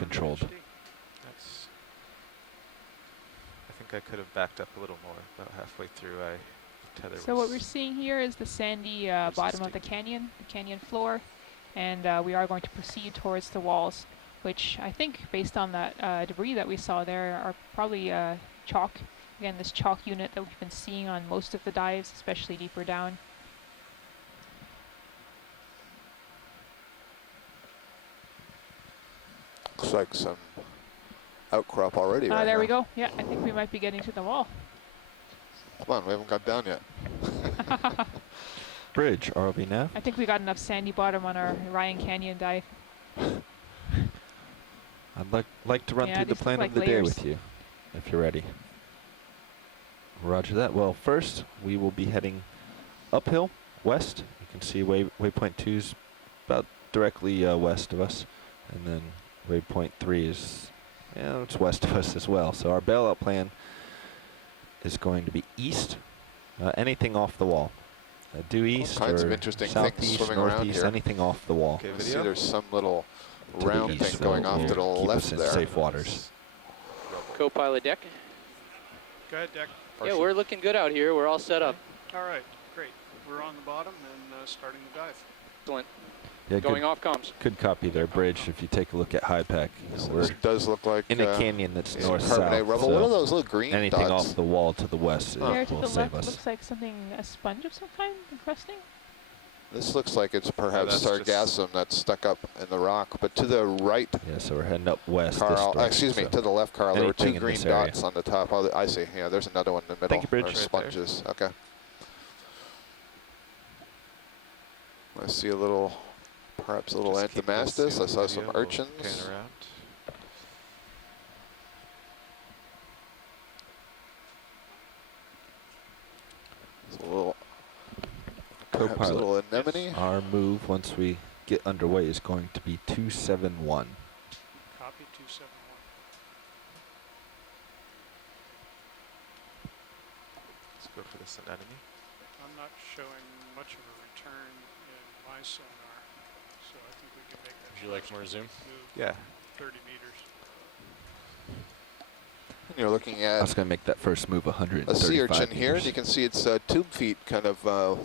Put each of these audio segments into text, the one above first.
controlled. That's, I think I could have backed up a little more. About halfway through, the tether So was what we're seeing here is the sandy bottom of the canyon floor, and we are going to proceed towards the walls, which I think, based on that debris that we saw there, are probably chalk. Again, this chalk unit that we've been seeing on most of the dives, especially deeper down. Looks like some outcrop already right There now. we go. Yeah, I think we might be getting to the wall. Come on, we haven't got down yet. Bridge, ROV nav. I think we got enough sandy bottom on our Ryan Canyon dive. I'd like to run through the plan of the day with you, if you're ready. Roger that. Well, first, we will be heading uphill, west. You can see waypoint 2's about directly west of us. And then waypoint 3 is, it's west of us as well. So our bailout plan is going to be east, anything off the wall. Due east All kinds or of interesting southeast, things swimming around northeast, here. anything off the wall. Okay, You see video. there's some little To round the east, thing going so off to the keep left us in there. safe waters. Co-pilot deck. Go ahead, Deck. Yeah, we're looking good out here. We're all set up. All right, great. We're on the bottom and starting the dive. Excellent. Yeah, Going off comms. good copy there, Bridge. If you take a look at high pack, we're This does look like in a canyon that's some north-south. carbonate rubble. So What are those little green anything dots? off the wall to the west There to will the save left us. looks like something, a sponge of some kind encrusting. This looks like it's perhaps that's just- sargassum that's stuck up in the rock. But to the right, Yeah, so we're heading up west. Carl, this direction, excuse me, so to the left, Carl, there were anything two in green this area. dots on the top. Oh, I see. Yeah, there's another one in the middle. Thank you, Bridge. Or Right there. sponges. Okay. I see a little, perhaps a little Just keep those anthomastus. two I saw video, some we'll urchins. pan around. It's a little, perhaps a Co-pilot. little anemone. Our move once we get underway is going to be 271. Copy 271. Let's go for this anemone. I'm not showing much of a return in my sonar, so I think we can make that. Would you like more zoom? Move Yeah. 30 meters. And you're looking I at was going to make that first move a 135 sea urchin meters. here. You can see its tube feet kind of I'm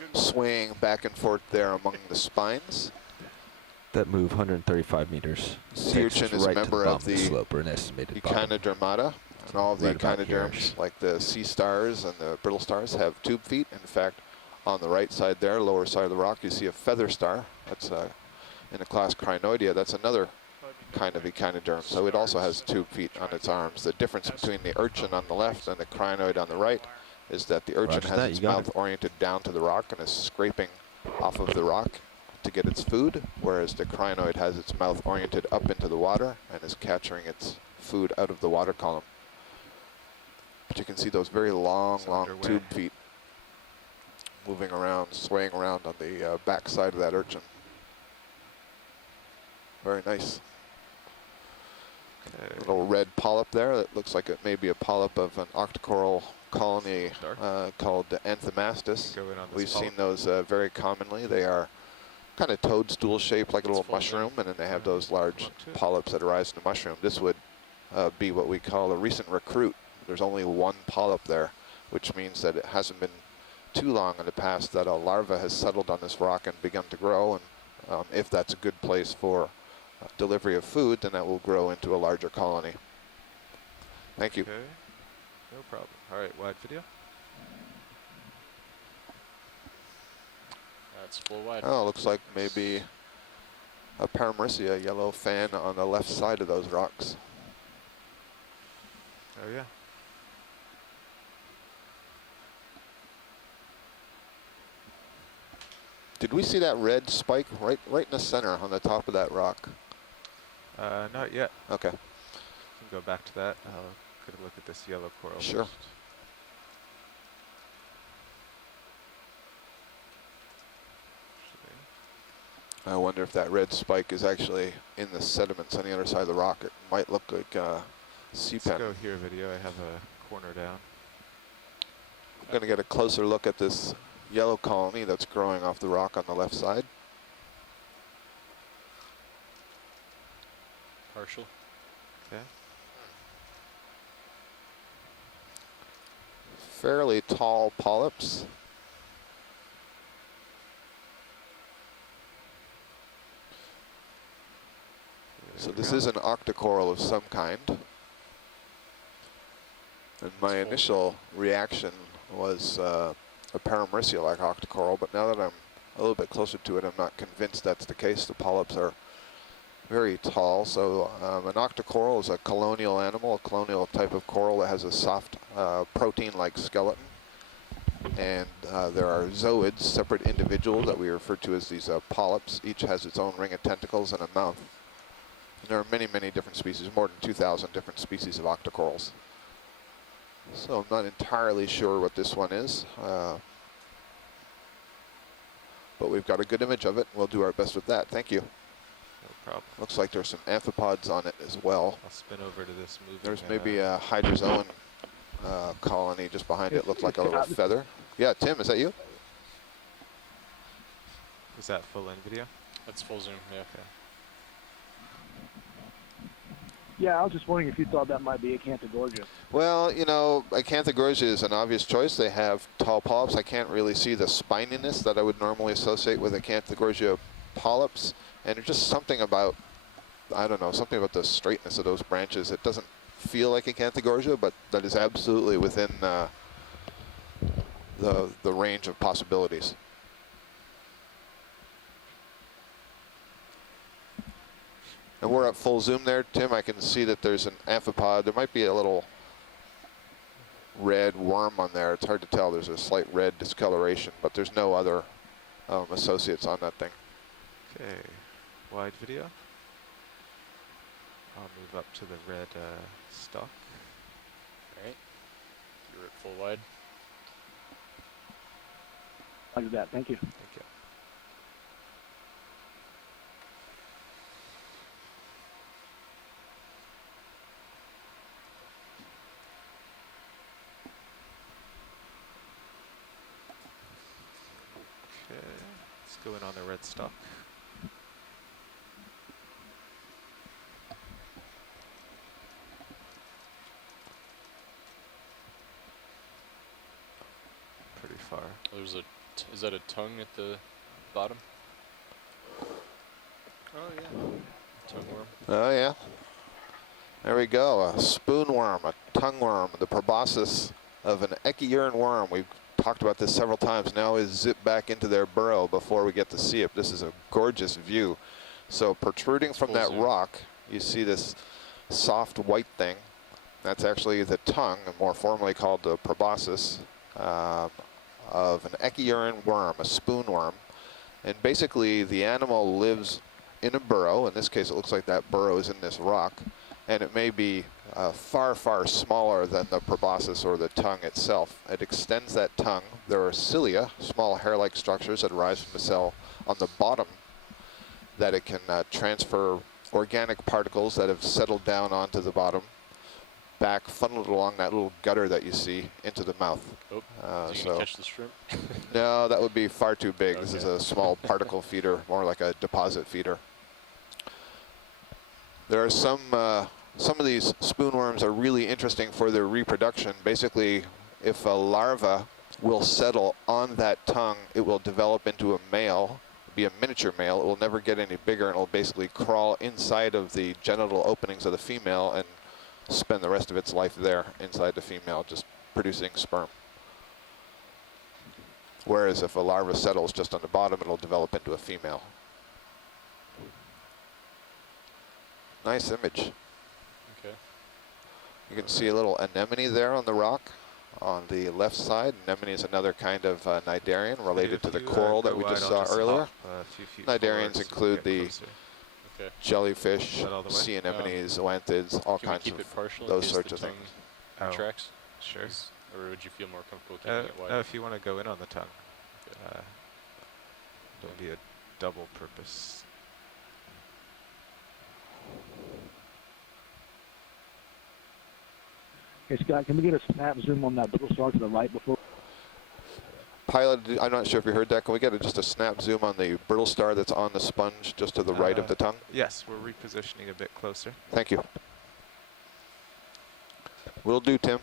good. swaying back and forth there among the spines. That move 135 meters. Sea takes us urchin is a right to member the of bottom the slope, or an estimated bottom. Echinodermata, and all of the Right about echinoderms, here-ish. like the sea stars and the brittle stars, have tube feet. In fact, on the right side there, lower side of the rock, you see a feather star. That's in the class Crinoidia. That's another kind of echinoderm. So it also has tube feet on its arms. The difference between the urchin on the left and the crinoid on the right is that the urchin Roger has that, its you got mouth oriented down to the rock and is scraping off of the rock to get its food, whereas the crinoid has its mouth oriented up into the water and is capturing its food out of the water column. But you can see those very long, It's long underway. tube feet moving around, swaying around on the back side of that urchin. Very nice. Okay. Little red polyp there that looks like it may be a polyp of an Octa Coral colony called Anthomastus. Go in on this We've polyp. seen those very commonly. They are kind of toadstool shaped like a little full of them. mushroom, and then they have those large Look to it. polyps that arise in the mushroom. This would be what we call a recent recruit. There's only one polyp there, which means that it hasn't been too long in the past that a larva has settled on this rock and begun to grow, and if that's a good place for delivery of food, then that will grow into a larger colony. Thank you. Okay. No problem. All right, wide video. That's full wide. Oh, looks like maybe a Paramerissia yellow fan on the left side of those rocks. Oh yeah. Did we see that red spike right in the center on the top of that rock? Not yet. Okay. We can go back to that. I'll get a look at this yellow coral. Sure. first. I wonder if that red spike is actually in the sediments on the other side of the rock. It might look like sea Let's pen. go here video. I have a corner down. I'm going to get a closer look at this yellow colony that's growing off the rock on the left side. Partial. Okay. Fairly tall polyps. So this is an Octa Coral of some kind. And my initial reaction was a Paramycia like Octa Coral, but now that I'm a little bit closer to it, I'm not convinced that's the case. The polyps are very tall. So an Octa Coral is a colonial animal, a colonial type of coral that has a soft protein-like skeleton. And there are zooids, separate individuals that we refer to as these polyps. Each has its own ring of tentacles and a mouth. And there are many, many different species, more than 2,000 different species of Octa Corals. So I'm not entirely sure what this one is. But we've got a good image of it, and we'll do our best with that. Thank you. No problem. Looks like there's some amphipods on it as well. I'll spin over to this movie. There's maybe a hydrozoan colony just behind it. Looks like a little feather. Yeah, Tim, is that you? Is that full in video? That's full zoom, yeah. Okay. Yeah, I was just wondering if you thought that might be Acanthogorgia. Well, you know, Acanthogorgia is an obvious choice. They have tall polyps. I can't really see the spininess that I would normally associate with Acanthogorgia polyps. And there's just something about, I don't know, something about the straightness of those branches. It doesn't feel like Acanthogorgia, but that is absolutely within the range of possibilities. And we're at full zoom there, Tim. I can see that there's an amphipod. There might be a little red worm on there. It's hard to tell. There's a slight red discoloration, but there's no other associates on that thing. Okay. Wide video. I'll move up to the red stalk. All right. You're at full wide. Roger that. Thank you. Thank you. Okay, let's go in on the red stalk. Pretty far. There's a. Is that a tongue at the bottom? Oh, yeah. Tongue worm. Oh, yeah. There we go. A spoonworm, a tongueworm, the proboscis of an echidna worm. We've talked about this several times. Now is zipped back into their burrow before we get to see it. This is a gorgeous view. So protruding from that rock, you see this soft white thing. That's actually the tongue, more formally called the proboscis, of an echidna worm, a spoonworm. And basically the animal lives in a burrow. In this case, it looks like that burrow is in this rock. And it may be far, far smaller than the proboscis or the tongue itself. It extends that tongue. There are cilia, small hair-like structures that arise from the cell on the bottom that it can transfer organic particles that have settled down onto the bottom, back, funneled along that little gutter that you see into the mouth. Oh, so you can catch the shrimp? No, that would be far too big. Okay. This is a small particle feeder, more like a deposit feeder. There are some of these spoonworms are really interesting for their reproduction. Basically, if a larva will settle on that tongue, it will develop into a male, be a miniature male. It will never get any bigger, and it will basically crawl inside of the genital openings of the female and spend the rest of its life there inside the female, just producing sperm. Whereas if a larva settles just on the bottom, it'll develop into a female. Nice image. Okay. You can see a little anemone there on the rock on the left side. Anemone is another kind of cnidarian related to the coral that we just saw earlier. Cnidarians include the jellyfish, sea anemones, zoanthids, all kinds of those sorts of things. Tracks? Sure. Or would you feel more comfortable keeping it wide? No, if you want to go in on the tongue. It'll be a double purpose. Hey, Scott, can we get a snap zoom on that Brittle Star to the right before? Pilot, I'm not sure if you heard that. Can we get just a snap zoom on the brittle star that's on the sponge just to the right of the tongue? Yes, we're repositioning a bit closer. Thank you. Will do, Tim.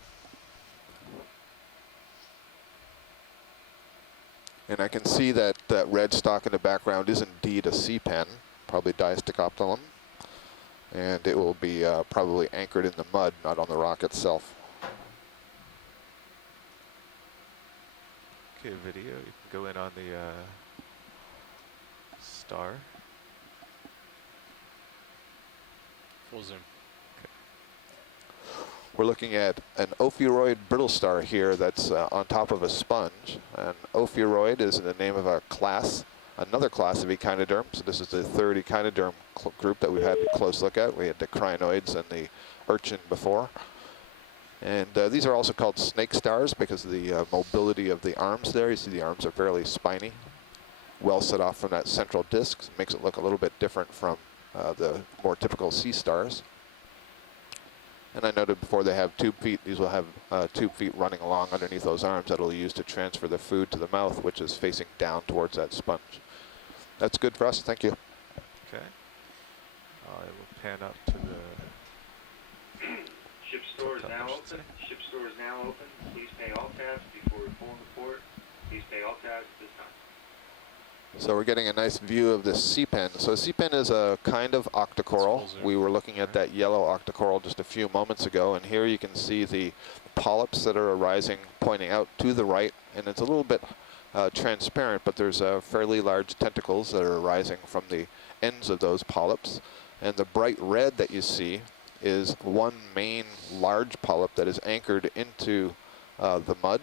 And I can see that that red stalk in the background is indeed a sea pen, probably Diastacoptilum. And it will be probably anchored in the mud, not on the rock itself. Okay, video, you can go in on the star. Full zoom. We're looking at an Ophiuroid brittle star here that's on top of a sponge. And Ophiuroid is the name of a class, another class of echinoderm. So this is the third echinoderm group that we've had a close look at. We had the crinoids and the urchin before. And these are also called snake stars because of the mobility of the arms there. You see the arms are fairly spiny, well set off from that central disc. So it makes it look a little bit different from the more typical sea stars. And I noted before they have tube feet. These will have tube feet running along underneath those arms that will use to transfer the food to the mouth, which is facing down towards that sponge. That's good for us. Thank you. Okay. I will pan up to the... Ship store is now open. Ship store is now open. Please pay all tabs before pulling the port. Please pay all tabs this time. So we're getting a nice view of this sea pen. So a sea pen is a kind of Octa Coral. We were looking at that yellow Octa Coral just a few moments ago, and here you can see the polyps that are arising, pointing out to the right, and it's a little bit transparent, but there's fairly large tentacles that are arising from the ends of those polyps. And the bright red that you see is one main large polyp that is anchored into the mud,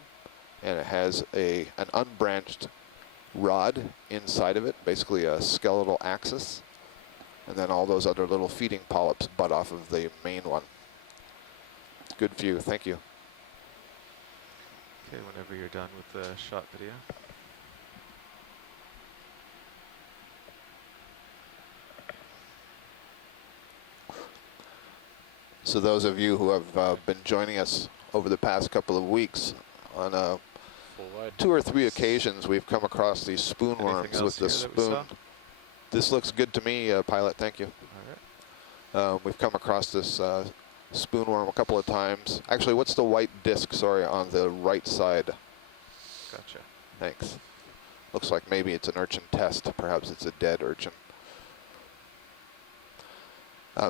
and it has an unbranched rod inside of it, basically a skeletal axis, and then all those other little feeding polyps butt off of the main one. Good view, thank you. Okay, whenever you're done with the shot video. So those of you who have been joining us over the past couple of weeks, on 2 or 3 occasions we've come across these spoon worms with the spoon. This looks good to me, pilot, thank you. All right. We've come across this spoon worm a couple of times. Actually, what's the white disc, sorry, on the right side? Gotcha. Thanks. Looks like maybe it's an urchin test. Perhaps it's a dead urchin.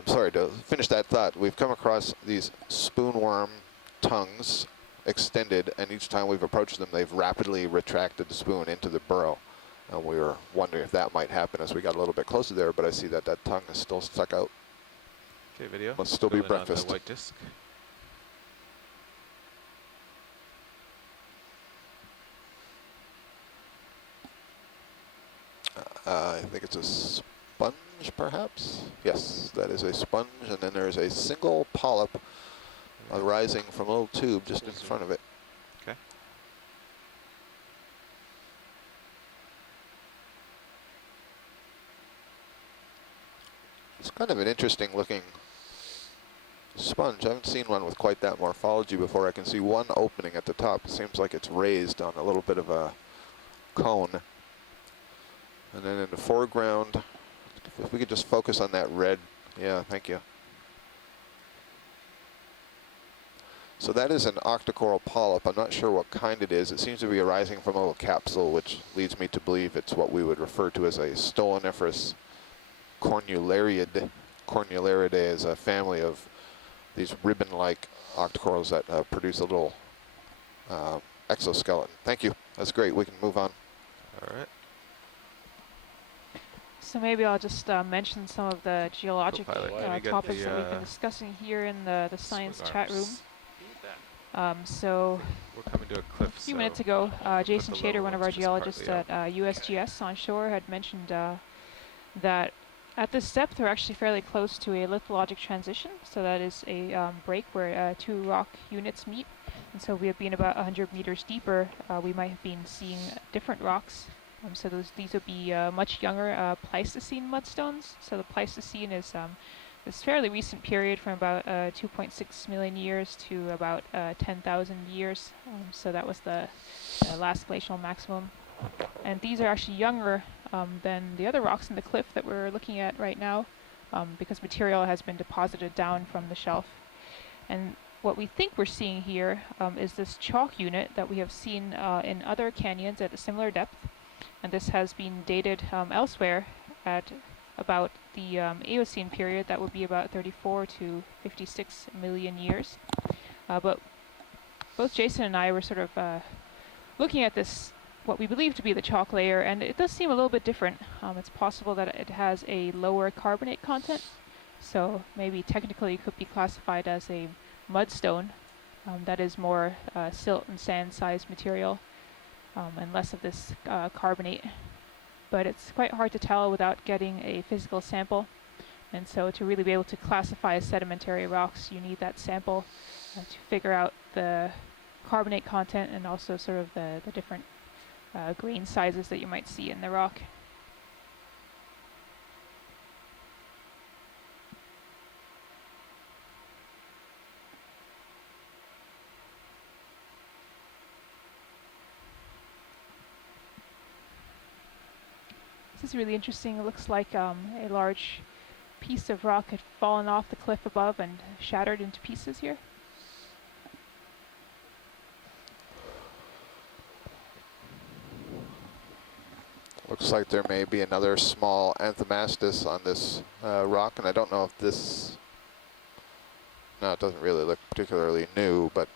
Sorry, to finish that thought, we've come across these spoon worm tongues extended, and each time we've approached them, they've rapidly retracted the spoon into the burrow. And we were wondering if that might happen as we got a little bit closer there, but I see that that tongue is still stuck out. Okay, video. Must still be breakfast. On the white disc. I think it's a sponge, perhaps? Yes, that is a sponge, and then there's a single polyp arising from a little tube just in front of it. Okay. It's kind of an interesting looking sponge. I haven't seen one with quite that morphology before. I can see one opening at the top. It seems like it's raised on a little bit of a cone. And then in the foreground, if we could just focus on that red. Yeah, thank you. So that is an Octa Coral polyp. I'm not sure what kind it is. It seems to be arising from a little capsule, which leads me to believe it's what we would refer to as a stoloniferous cornulariid. Cornulariidae is a family of these ribbon-like octocorals that produce a little exoskeleton. Thank you. That's great. We can move on. All right. So maybe I'll just mention some of the geologic topics that we've been discussing here in the science chat room. So we're coming to a cliff. A few minutes ago, Jason Chater, one of our geologists at USGS on shore, had mentioned that at this depth we're actually fairly close to a lithologic transition. So that is a break where 2 rock units meet. And so we have been about 100 meters deeper. We might have been seeing different rocks. So these would be much younger Pleistocene mudstones. So the Pleistocene is this fairly recent period from about 2.6 million years to about 10,000 years. So that was the last glacial maximum. And these are actually younger than the other rocks in the cliff that we're looking at right now, because material has been deposited down from the shelf. And what we think we're seeing here is this chalk unit that we have seen in other canyons at a similar depth. And this has been dated elsewhere at about the Eocene period. That would be about 34 to 56 million years. But both Jason and I were sort of looking at this, what we believe to be the chalk layer, and it does seem a little bit different. It's possible that it has a lower carbonate content, so maybe technically it could be classified as a mudstone that is more silt and sand sized material and less of this carbonate. But it's quite hard to tell without getting a physical sample, and so to really be able to classify sedimentary rocks, you need that sample to figure out the carbonate content and also sort of the different grain sizes that you might see in the rock. This is really interesting. It looks like a large piece of rock had fallen off the cliff above and shattered into pieces here. Looks like there may be another small anthomastus on this rock, and I don't know if this, no, it doesn't really look particularly new, but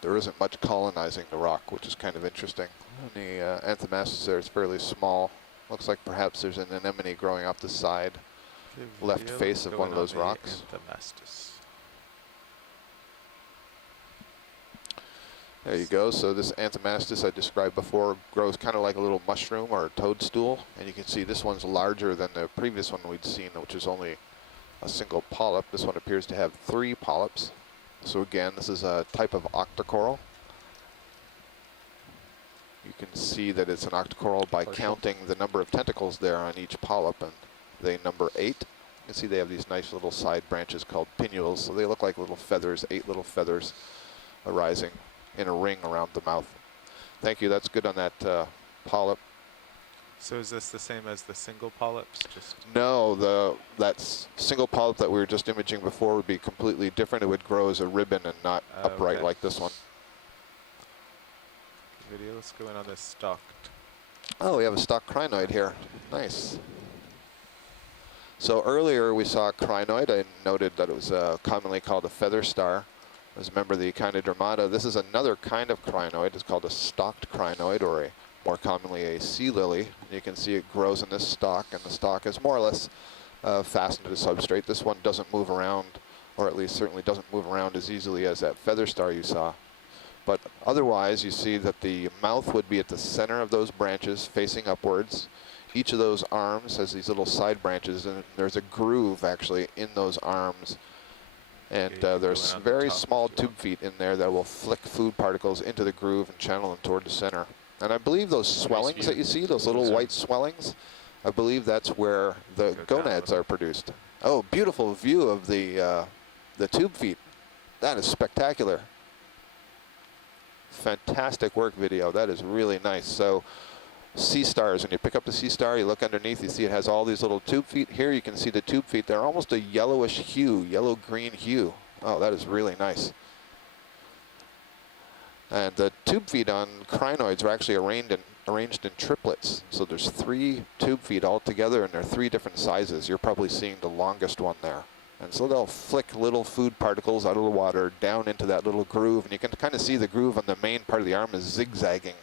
there isn't much colonizing the rock, which is kind of interesting. And the anthomastus there is fairly small. Looks like perhaps there's an anemone growing off the side, left face of one of those rocks. Anthomastus. There you go. So this anthomastus I described before grows kind of like a little mushroom or a toadstool. And you can see this one's larger than the previous one we'd seen, which is only a single polyp. This one appears to have 3 polyps. So again, this is a type of Octa Coral. You can see that it's an Octa Coral by counting the number of tentacles there on each polyp, and they number 8. You can see they have these nice little side branches called pinnules, so they look like little feathers, 8 little feathers arising in a ring around the mouth. Thank you, that's good on that polyp. So is this the same as the single polyps? Just No, that single polyp that we were just imaging before would be completely different. It would grow as a ribbon and not upright okay. like this one. Video. Let's go in on this stalked. Oh, we have a stalked crinoid here. Nice. So earlier we saw a crinoid. I noted that it was commonly called a feather star. As a member of the Echinodermata, this is another kind of crinoid. It's called a stalked crinoid, or more commonly a sea lily. And you can see it grows in this stalk, and the stalk is more or less fastened to the substrate. This one doesn't move around, or at least certainly doesn't move around as easily as that feather star you saw. But otherwise, you see that the mouth would be at the center of those branches facing upwards. Each of those arms has these little side branches, and there's a groove actually in those arms. And there's very small tube feet in there that will flick food particles into the groove and channel them toward the center. And I believe those swellings that you see, those little white swellings, I believe that's where the gonads are produced. Oh, beautiful view of the tube feet. That is spectacular. Fantastic work, video. That is really nice. So sea stars, when you pick up the sea star, you look underneath, you see it has all these little tube feet. Here you can see the tube feet. They're almost a yellowish hue, yellow-green hue. Oh, that is really nice. And the tube feet on crinoids are actually arranged in triplets. So there's 3 tube feet all together, and they're 3 different sizes. You're probably seeing the longest one there. And so they'll flick little food particles out of the water down into that little groove. And you can kind of see the groove on the main part of the arm is zigzagging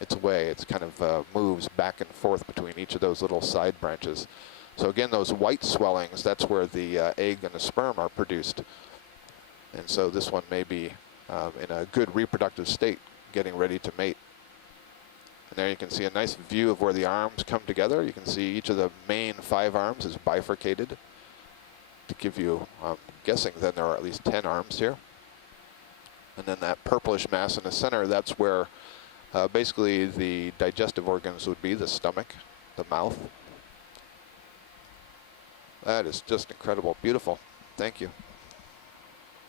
its way. It's kind of moves back and forth between each of those little side branches. So again, those white swellings, that's where the egg and the sperm are produced. And so this one may be in a good reproductive state, getting ready to mate. And there you can see a nice view of where the arms come together. You can see each of the main 5 arms is bifurcated. To give you, I'm guessing then there are at least 10 arms here. And then that purplish mass in the center, that's where basically the digestive organs would be, the stomach, the mouth. That is just incredible. Beautiful. Thank you.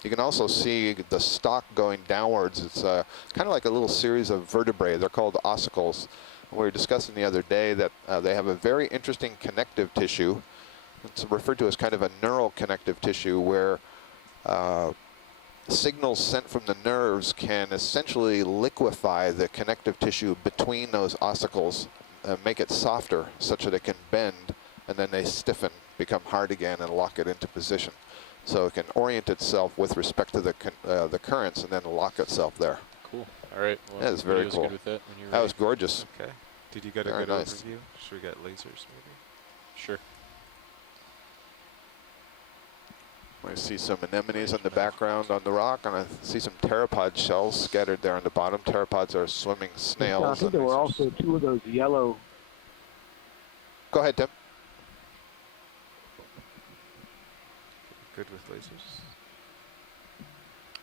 You can also see the stalk going downwards. It's kind of like a little series of vertebrae. They're called ossicles. We were discussing the other day that they have a very interesting connective tissue. It's referred to as kind of a neural connective tissue where signals sent from the nerves can essentially liquefy the connective tissue between those ossicles, make it softer such that it can bend, and then they stiffen, become hard again, and lock it into position. So it can orient itself with respect to the currents and then lock itself there. Cool. All right. Well, that is very video's cool. Good with that, when you're that ready. was gorgeous. Okay. Did you get a Very good nice. overview? Should we get lasers maybe? Sure. I see some anemones in the background on the rock, and I see some pteropod shells scattered there on the bottom. Pteropods are swimming I snails. think there were also 2 of those yellow. Go ahead, Tim. Good with lasers?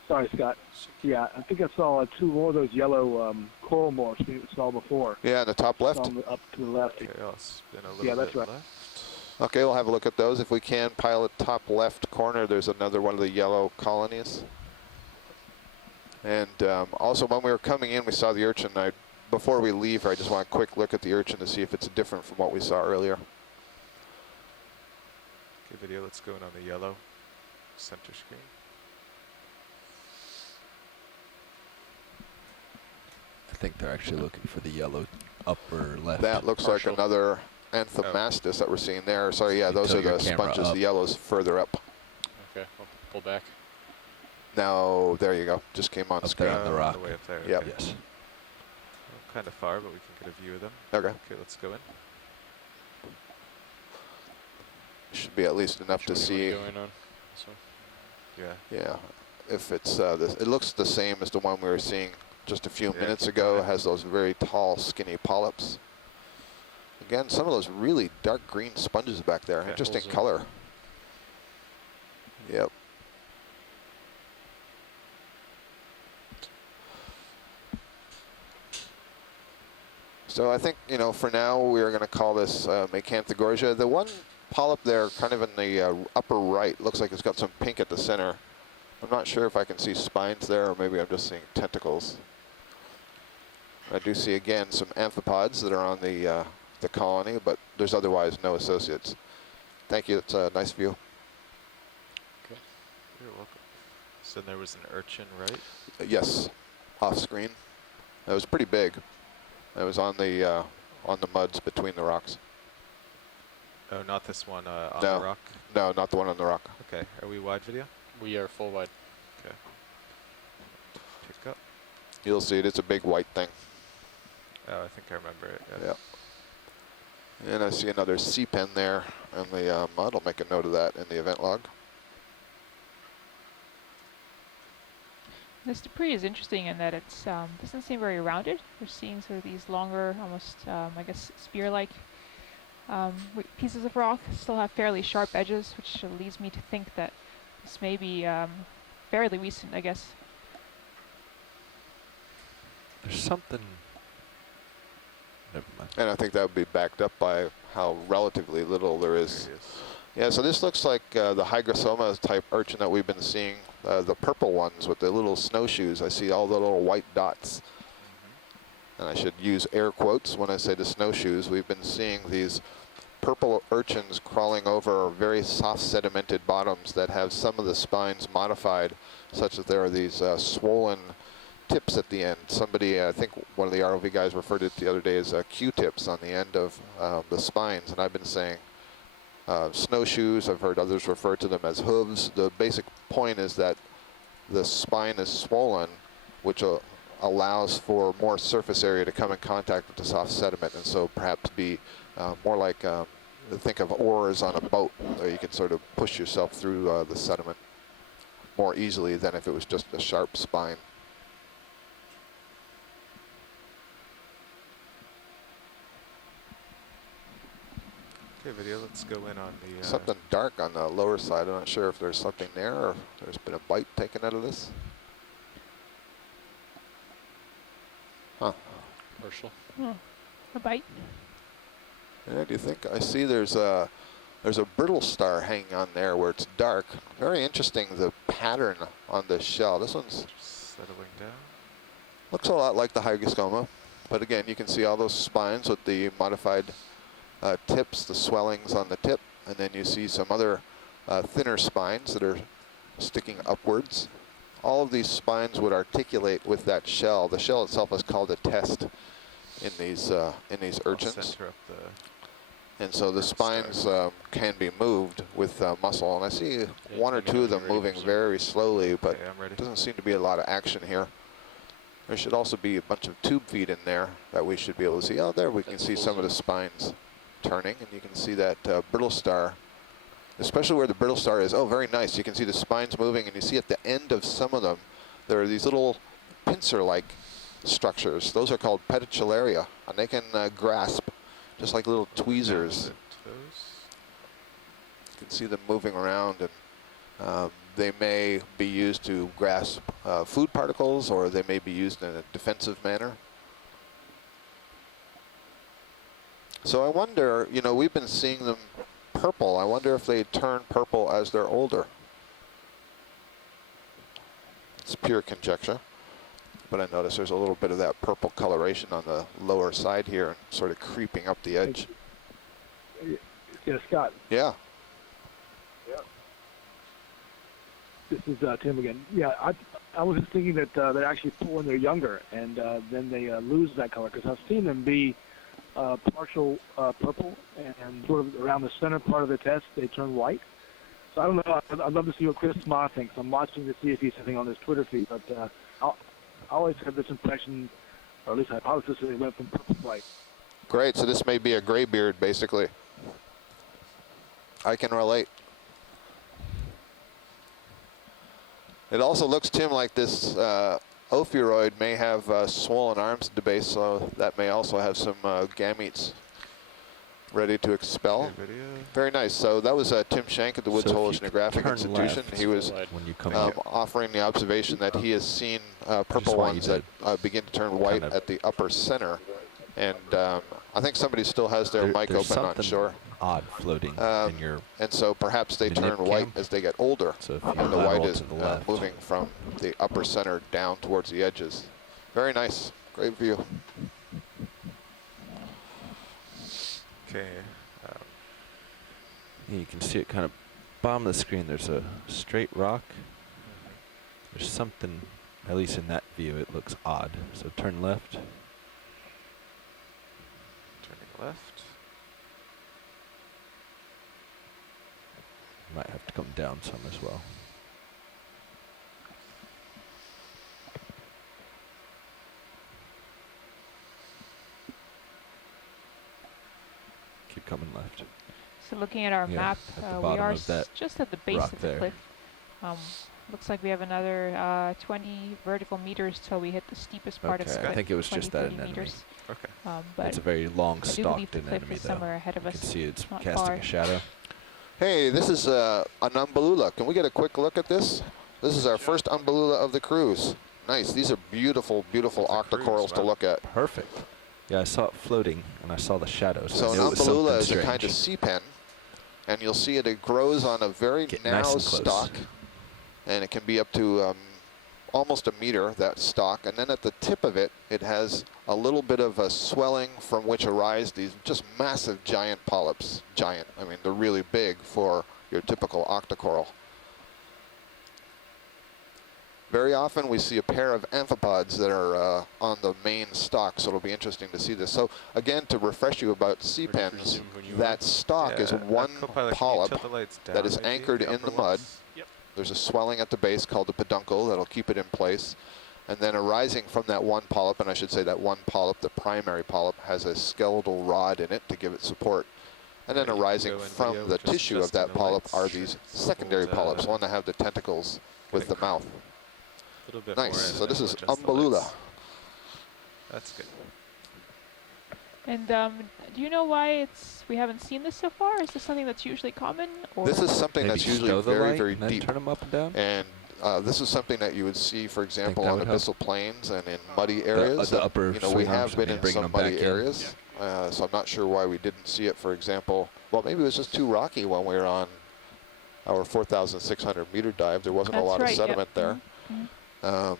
Sorry, Scott. Yeah, I think I saw 2 more of those yellow coral morphs we saw before. Yeah, in the top left. Up to the left. Okay, I'll spin a little Yeah, that's bit right. left. Okay, we'll have a look at those. If we can, pilot top left corner, there's another one of the yellow colonies. And also when we were coming in, we saw the urchin. Before we leave, I just want a quick look at the urchin to see if it's different from what we saw earlier. Okay, video, let's go in on the yellow center screen. I think they're actually looking for the yellow upper left. That looks Partial. like another Anthomastus that we're seeing there. Sorry, yeah, those are Tilt your the camera sponges. up. The yellow's further up. Okay. I'll pull back. Now, there you go. Just came on Up screen. there on the rock. Way up there. Yep. Okay. Yes. Kind of far, but we can get a view of them. Okay. Okay, let's go in. Should be at least enough to Which one see. you wanna go in on? This one? Yeah. Yeah, if it's it looks the same as the one we were seeing just a few Yeah, minutes keep ago. going. It has those very tall, skinny polyps. Again, some of those really dark green sponges back there. Okay. Interesting Holes in. color. Yep. So I think, you know, for now we're going to call this Acanthogorgia. The one polyp there, kind of in the upper right, looks like it's got some pink at the center. I'm not sure if I can see spines there, or maybe I'm just seeing tentacles. I do see, again, some amphipods that are on the colony, but there's otherwise no associates. Thank you. It's a nice view. You're welcome. So there was an urchin, right? Yes, off screen. That was pretty big. That was on the muds between the rocks. Oh, not this one on No. the rock? No, not the one on the rock. Okay, are we wide video? We are full wide. Okay. Pick up. You'll see it. It's a big white thing. Oh, I think I remember it. Yeah. And I see another sea pen there on the mud. I'll make a note of that in the event log. This debris is interesting in that it's doesn't seem very rounded. We're seeing sort of these longer, almost I guess spear-like pieces of rock. Still have fairly sharp edges, which leads me to think that this may be fairly recent, I guess. There's something. Never mind. And I think that would be backed up by how relatively little there is. There he is. Yeah, so this looks like the hygrosoma type urchin that we've been seeing, the purple ones with the little snowshoes. I see all the little white dots. And I should use air quotes when I say the snowshoes. We've been seeing these purple urchins crawling over very soft sedimented bottoms that have some of the spines modified such that there are these swollen tips at the end. Somebody, I think one of the ROV guys referred to it the other day as Q-tips on the end of the spines, and I've been saying snowshoes. I've heard others refer to them as hooves. The basic point is that the spine is swollen, which allows for more surface area to come in contact with the soft sediment, and so perhaps be more like, think of oars on a boat, where you can sort of push yourself through the sediment more easily than if it was just a sharp spine. Okay, video, let's go in on the... Something dark on the lower side. I'm not sure if there's something there or if there's been a bite taken out of this. Huh. Partial. A bite. Yeah, do you think? I see there's a There's a brittle star hanging on there where it's dark. Very interesting, the pattern on the shell. This one's settling down. looks a lot like the hygroscoma, but again, you can see all those spines with the modified tips, the swellings on the tip, and then you see some other thinner spines that are sticking upwards. All of these spines would articulate with that shell. The shell itself is called a test in these urchins. I'll center up the And so the spines can be moved with muscle. And I see one or two of them moving very slowly, but I'm ready. doesn't seem to be a lot of action here. There should also be a bunch of tube feet in there that we should be able to see. Oh, there we can see some of the spines turning, and you can see that brittle star, especially where the brittle star is. Oh, very nice. You can see the spines moving, and you see at the end of some of them, there are these little pincer-like structures. Those are called pedicularia, and they can grasp just like little tweezers. You can see them moving around, and they may be used to grasp food particles, or they may be used in a defensive manner. So I wonder, you know, we've been seeing them purple. I wonder if they turn purple as they're older. It's pure conjecture, but I notice there's a little bit of that purple coloration on the lower side here, and sort of creeping up the edge. Yeah, Scott. Yeah. This is Tim again. Yeah, I was just thinking that they actually pull when they're younger, and then they lose that color, because I've seen them be partial purple, and sort of around the center part of the test, they turn white. So I don't know. I'd love to see what Chris Ma thinks. I'm watching to see if he's something on his Twitter feed, but I always have this impression, or at least hypothesis, that they went from purple to white. Great. So this may be a graybeard, basically. I can relate. It also looks, Tim, like this ophiuroid may have swollen arms at the base, so that may also have some gametes ready to expel. Very nice. So that was Tim Shank at the Woods Hole Oceanographic Institution. He was offering the observation that he has seen purple ones that begin to turn white at the upper center. And I think somebody still has their mic open, not sure. Odd floating in your, and so perhaps they turn white as they get older, so and the white is moving from the upper center down towards the edges. Very nice. Great view. Okay. Yeah, you can see it kind of bottom of the screen. There's a straight rock. There's something, at least in that view, it looks odd. So turn left. Turning left. Might have to come down some as well. Keep coming left. So looking at our map, we are just at the base of the cliff. Looks like we have another 20 vertical meters till we hit the steepest part of the cliff. I think it was just that anemone. Okay. But it's a very long stalked anemone, though. Somewhere ahead of us. You can see it's Not casting far. a shadow. Hey, this is an umbellula. Can we get a quick look at this? This is our first umbellula of the cruise. Nice. These are beautiful, beautiful octa corals to look at. Perfect. Yeah, I saw it floating, and I saw the shadows. So an umbellula is a kind of sea pen, and you'll see it grows on a very narrow stalk, and it can be up to almost a meter, that stalk. And then at the tip of it, it has a little bit of a swelling from which arise these just massive giant polyps. Giant. I mean, they're really big for your typical octa coral. Very often we see a pair of amphipods that are on the main stalk, so it'll be interesting to see this. So again, to refresh you about sea pens, that stalk is one polyp that is anchored in the mud. There's a swelling at the base called the peduncle that'll keep it in place. And then arising from that one polyp, and I should say that one polyp, the primary polyp, has a skeletal rod in it to give it support. And then arising from the tissue of that polyp are these secondary polyps, one that have the tentacles with the mouth. Nice. So this is umbellula. That's good. And do you know why we haven't seen this so far? Is this something that's usually common? Or This is something that's usually very, very and deep. Turn them up and down. And this is something that you would see, for example, on abyssal plains and in muddy areas. The upper we have been in some muddy areas, so I'm not sure why we didn't see it, for example. well, maybe it was just too rocky when we were on our 4,600 meter dive. There wasn't a That's lot right, of sediment yep. there. Mhm.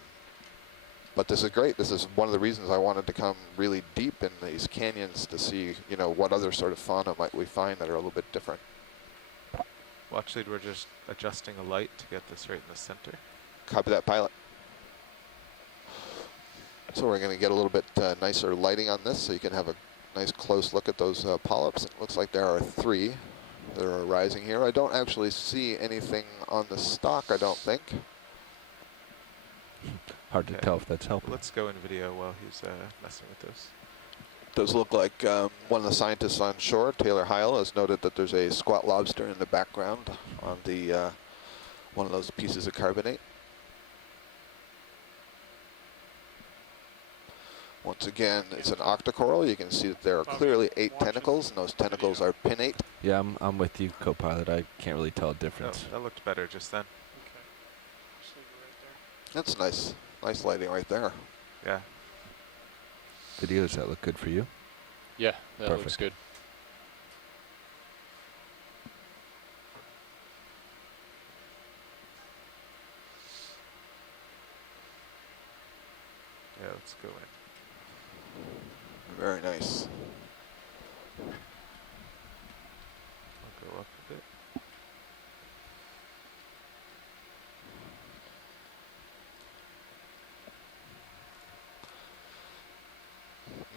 But this is great. This is one of the reasons I wanted to come really deep in these canyons to see, you know, what other sort of fauna might we find that are a little bit different. Watch lead, we're just adjusting a light to get this right in the center. Copy that, pilot. So we're going to get a little bit nicer lighting on this so you can have a nice close look at those polyps. It looks like there are 3 that are arising here. I don't actually see anything on the stalk, I don't think. Hard to tell if that's helping. Let's go in video while he's messing with this. Does look like one of the scientists on shore, Taylor Heil, has noted that there's a squat lobster in the background on the one of those pieces of carbonate. Once again, it's an Octa Coral. You can see that there are clearly 8 tentacles, and those tentacles are pinnate. Yeah, I'm with you, co-pilot. I can't really tell a difference. Oh, that looked better just then. Okay. Just leave it right there. That's nice. Nice lighting right there. Yeah. Video, does that look good for you? Yeah, that looks Perfect. good. Yeah, let's go in. Very nice. I'll go up a bit.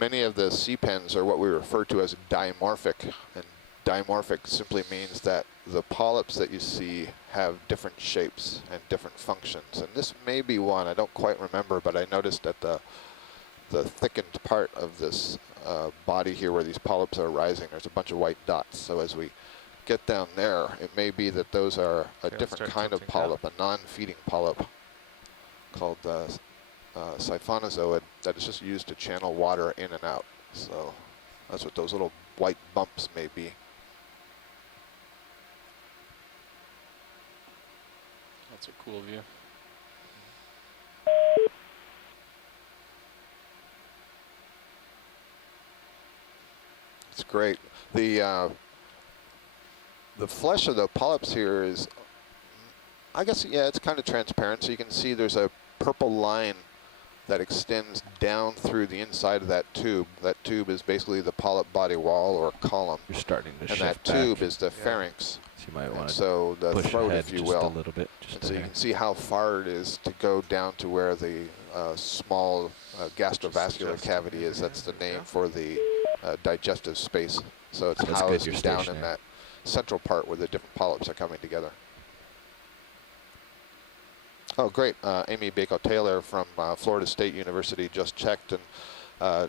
Many of the sea pens are what we refer to as dimorphic, and dimorphic simply means that the polyps that you see have different shapes and different functions. And this may be one, I don't quite remember, but I noticed that the thickened part of this body here where these polyps are rising, there's a bunch of white dots. So as we get down there, it may be that those are a different kind of polyp, a non-feeding polyp called Siphonazoid that is just used to channel water in and out. So that's what those little white bumps may be. That's a cool view. It's great. The flesh of the polyps here is, I guess, yeah, it's kind of transparent. So you can see there's a purple line that extends down through the inside of that tube. That tube is basically the polyp body wall or column. You're starting to shift and that back. tube is the pharynx. So you might want And to so the push throat, ahead if you just will. a little bit. And so you can see how far it is to go down to where the small gastrovascular adjusting cavity is. here. That's the There we name go. for the digestive space. So it's That's good, housed you're down in stationary. that central part where the different polyps are coming together. Oh, great. Amy Bako-Taylor from Florida State University just checked and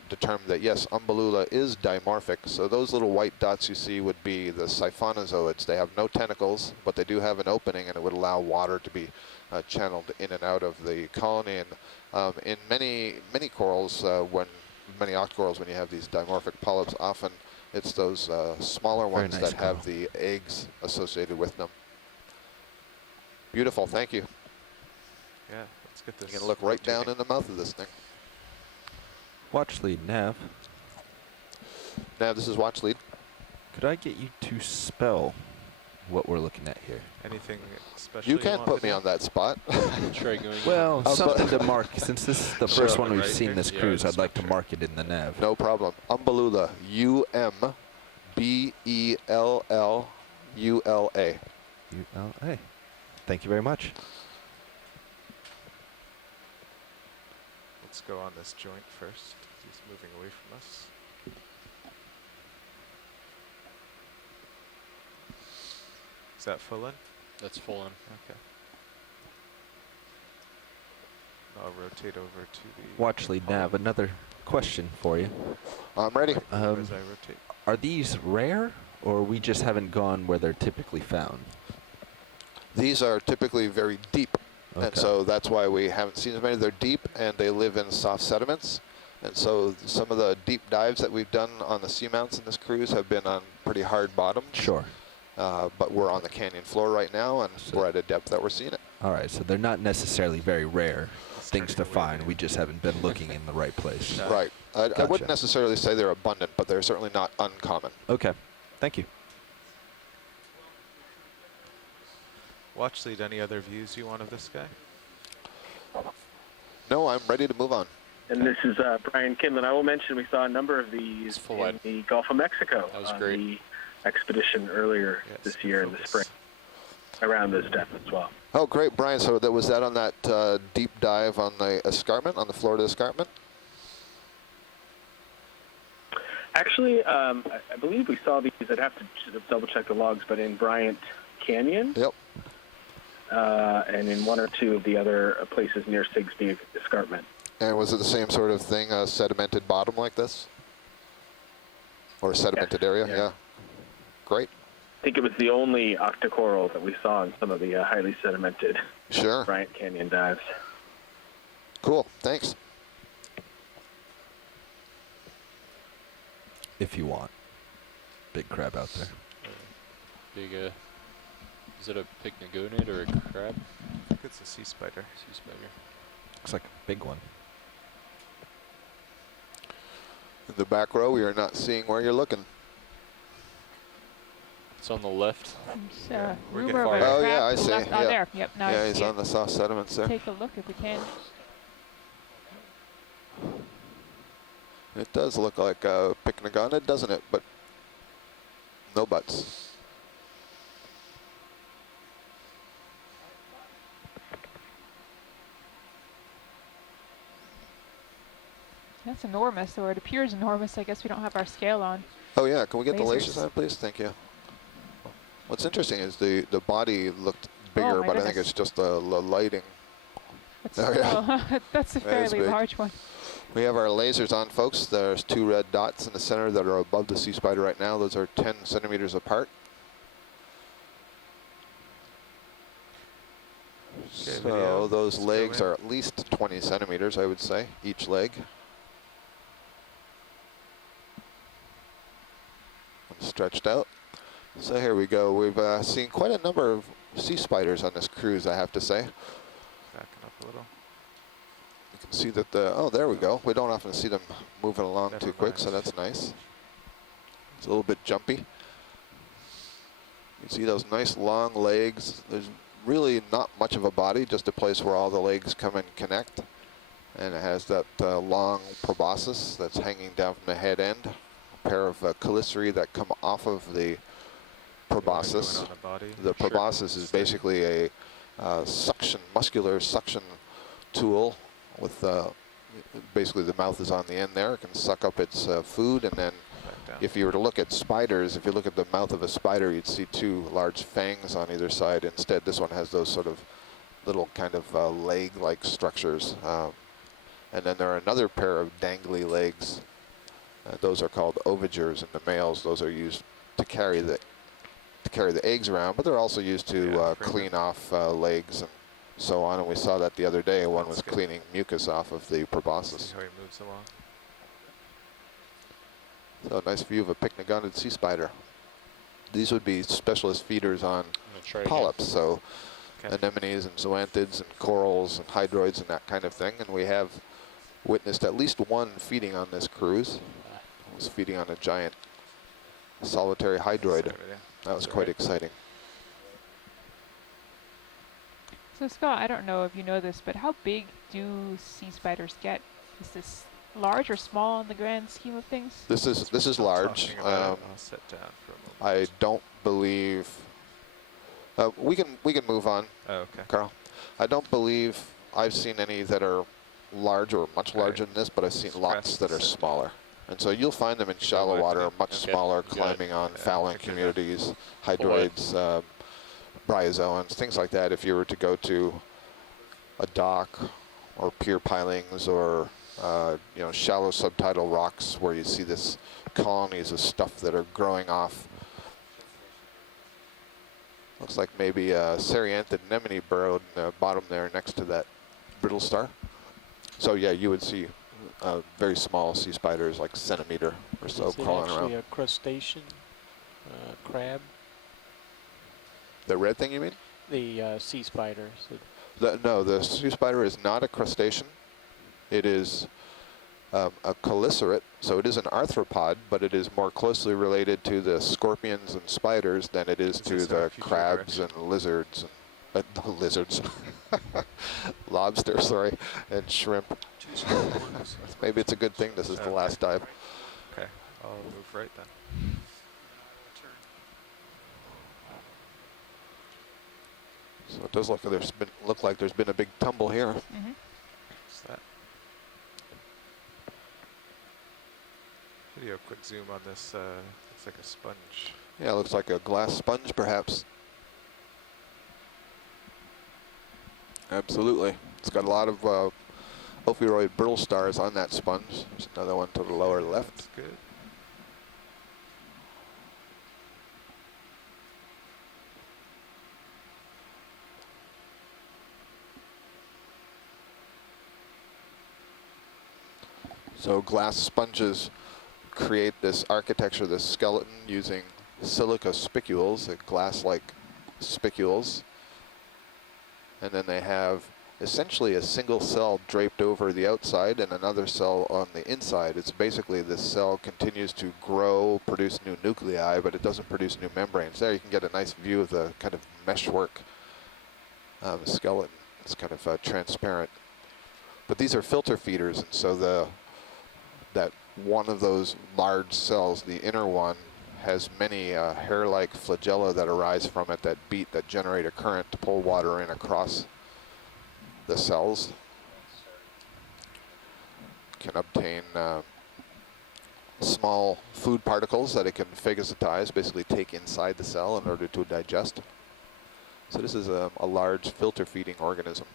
determined that, yes, Umbellula is dimorphic. So those little white dots you see would be the Siphonazoids. They have no tentacles, but they do have an opening, and it would allow water to be channeled in and out of the colony. And in many corals, many octocorals, when you have these dimorphic polyps, often it's those smaller ones nice that have coral. the eggs associated with them. Beautiful. Thank you. Yeah, let's get this. You're going to look right down rotating. in the mouth of this thing. Watch lead, Nav. Now, this is watch lead. Could I get you to spell what we're looking at here? Anything special? You can want put to me do? on that spot. Try going. Well, but- something to mark. Since this is the first Sure. one we've Right seen here? this Yeah, cruise, the I'd like to structure. mark it in the nav. No problem. Umbellula. U-M-B-E-L-L-U-L-A. U-L-A. Thank you very much. Let's go on this joint first. He's moving away from us. Is that full in? That's full in. Okay. I'll rotate over to the. Watch lead, Nav. Another question for you. I'm ready. As I rotate. Are these rare, or we just haven't gone where they're typically found? These are typically very deep, and Okay. so that's why we haven't seen as many. They're deep, and they live in soft sediments. And so some of the deep dives that we've done on the seamounts in this cruise have been on pretty hard bottoms. Sure. But we're on the canyon floor right now, and So- we're at a depth that we're seeing it. All right, so they're not necessarily very rare things to turning away find. again. We just haven't been looking in the right place. Yeah. Right. I Gotcha. wouldn't necessarily say they're abundant, but they're certainly not uncommon. Okay. Thank you. Watch lead, any other views you want of this guy? No, I'm ready to move on. And this is Brian Kinlan. I will mention we saw a number of these in the Gulf of Mexico on the expedition earlier this year in the spring, around this depth as well. Oh, great, Brian. So was that on that deep dive on the escarpment, on the Florida escarpment? Actually, I believe we saw these. I'd have to double check the logs, but in Bryant Canyon. Yep. And in one or two of the other places near Sigsbee Escarpment. And was it the same sort of thing, a sedimented bottom like this? Or a sedimented area? Yeah. Great. I think it was the only Octa Coral that we saw in some of the highly sedimented Bryant Canyon dives. Cool, thanks. If you want. Big crab out there. Big, is it a pycnogonid or a crab? I think it's a sea spider. Sea spider. Looks like a big one. In the back row, we are not seeing where you're looking. It's on the left. Rumor of a oh, crab yeah, I to the see. left. Oh, there. Yep, now yeah, I he's see on it. the soft sediments there. Take a look if we can. It does look like a pycnogonid, doesn't it? But no butts. That's enormous, or it appears enormous. I guess we don't have our scale on. Oh yeah, can we get the Lasers. lasers on, please? Thank you. What's interesting is the body looked bigger, but I think it's just the lighting. That's a fairly large one. We have our lasers on, folks. There's 2 red dots in the center that are above the sea spider right now. Those are 10 centimeters apart. Okay, So those legs are at least 20 centimeters, I would say, each leg. And stretched out. So here we go. We've seen quite a number of sea spiders on this cruise, I have to say. Backing up a little. You can see that oh, there we go. We don't often see them moving along too quick, so that's nice. It's a little bit jumpy. You see those nice long legs. There's really not much of a body, just a place where all the legs come and connect. And it has that long proboscis that's hanging down from the head end. A pair of chelicerae that come off of the proboscis. The proboscis is basically a muscular suction tool with basically the mouth is on the end there. It can suck up its food, and then if you were to look at spiders, if you look at the mouth of a spider, you'd see 2 large fangs on either side. Instead, this one has those sort of little kind of leg-like structures. And then there are another pair of dangly legs. Those are called ovagers in the males. Those are used to carry the eggs around, but they're also used to clean off legs and so on. And we saw that the other day. One was cleaning mucus off of the proboscis. See how he moves along. So a nice view of a pycnogonid sea spider. These would be specialist feeders on polyps, so anemones and zoanthids and corals and hydroids and that kind of thing. And we have witnessed at least one feeding on this cruise. It was feeding on a giant solitary hydroid. That was quite exciting. So Scott, I don't know if you know this, but how big do sea spiders get? Is this large or small in the grand scheme of things? This is large. I'll sit down for a moment. I don't believe we can move on. Oh, okay. Carl, I don't believe I've seen any that are large or much larger than this, but I've seen lots that are smaller. And so you'll find them in shallow water, much smaller, climbing on fouling communities, hydroids, bryozoans, things like that. If you were to go to a dock or pier pilings or shallow subtidal rocks where you see this colonies of stuff that are growing off. Looks like maybe a Serianthid anemone burrowed in the bottom there next to that brittle star. So yeah, you would see very small sea spiders, like centimeter or so, crawling around. Is it actually a crustacean crab? The red thing, you mean? The sea spider. No, the sea spider is not a crustacean. It is a chelicerate, so it is an arthropod, but it is more closely related to the scorpions and spiders than it is to the crabs and lizards. lizards, lobster, sorry, and shrimp. Maybe it's a good thing this is the last dive. Okay, I'll move right then. So it does look like there's been a big tumble here. Mm-hmm. What's that? Video quick zoom on this. Looks like a sponge. Yeah, it looks like a glass sponge, perhaps. Absolutely. It's got a lot of ophiuroid brittle stars on that sponge. There's another one to the lower left. That's good. So glass sponges create this architecture, this skeleton, using silica spicules, glass-like spicules. And then they have essentially a single cell draped over the outside and another cell on the inside. It's basically this cell continues to grow, produce new nuclei, but it doesn't produce new membranes. There you can get a nice view of the kind of meshwork skeleton. It's kind of transparent. But these are filter feeders, and so that one of those large cells, the inner one, has many hair-like flagella that arise from it that beat, that generate a current to pull water in across the cells. Can obtain small food particles that it can phagocytize, basically take inside the cell in order to digest. So this is a large filter feeding organism.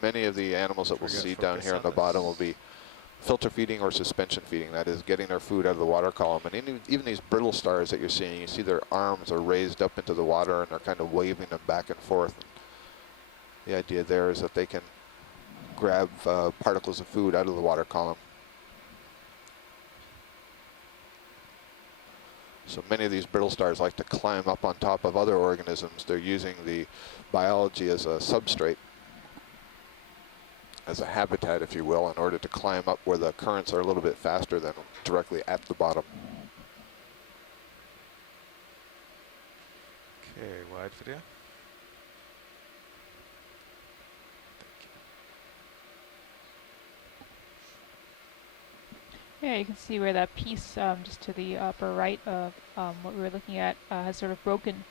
Many of the animals that we'll see down here on the bottom will be filter feeding or suspension feeding, that is getting their food out of the water column. And even these brittle stars that you're seeing, you see their arms are raised up into the water and they're kind of waving them back and forth. And the idea there is that they can grab particles of food out of the water column. So many of these brittle stars like to climb up on top of other organisms. They're using the biology as a substrate, as a habitat, if you will, in order to climb up where the currents are a little bit faster than directly at the bottom. Okay, wide video. Yeah, you can see where that piece just to the upper right of what we were looking at has sort of broken.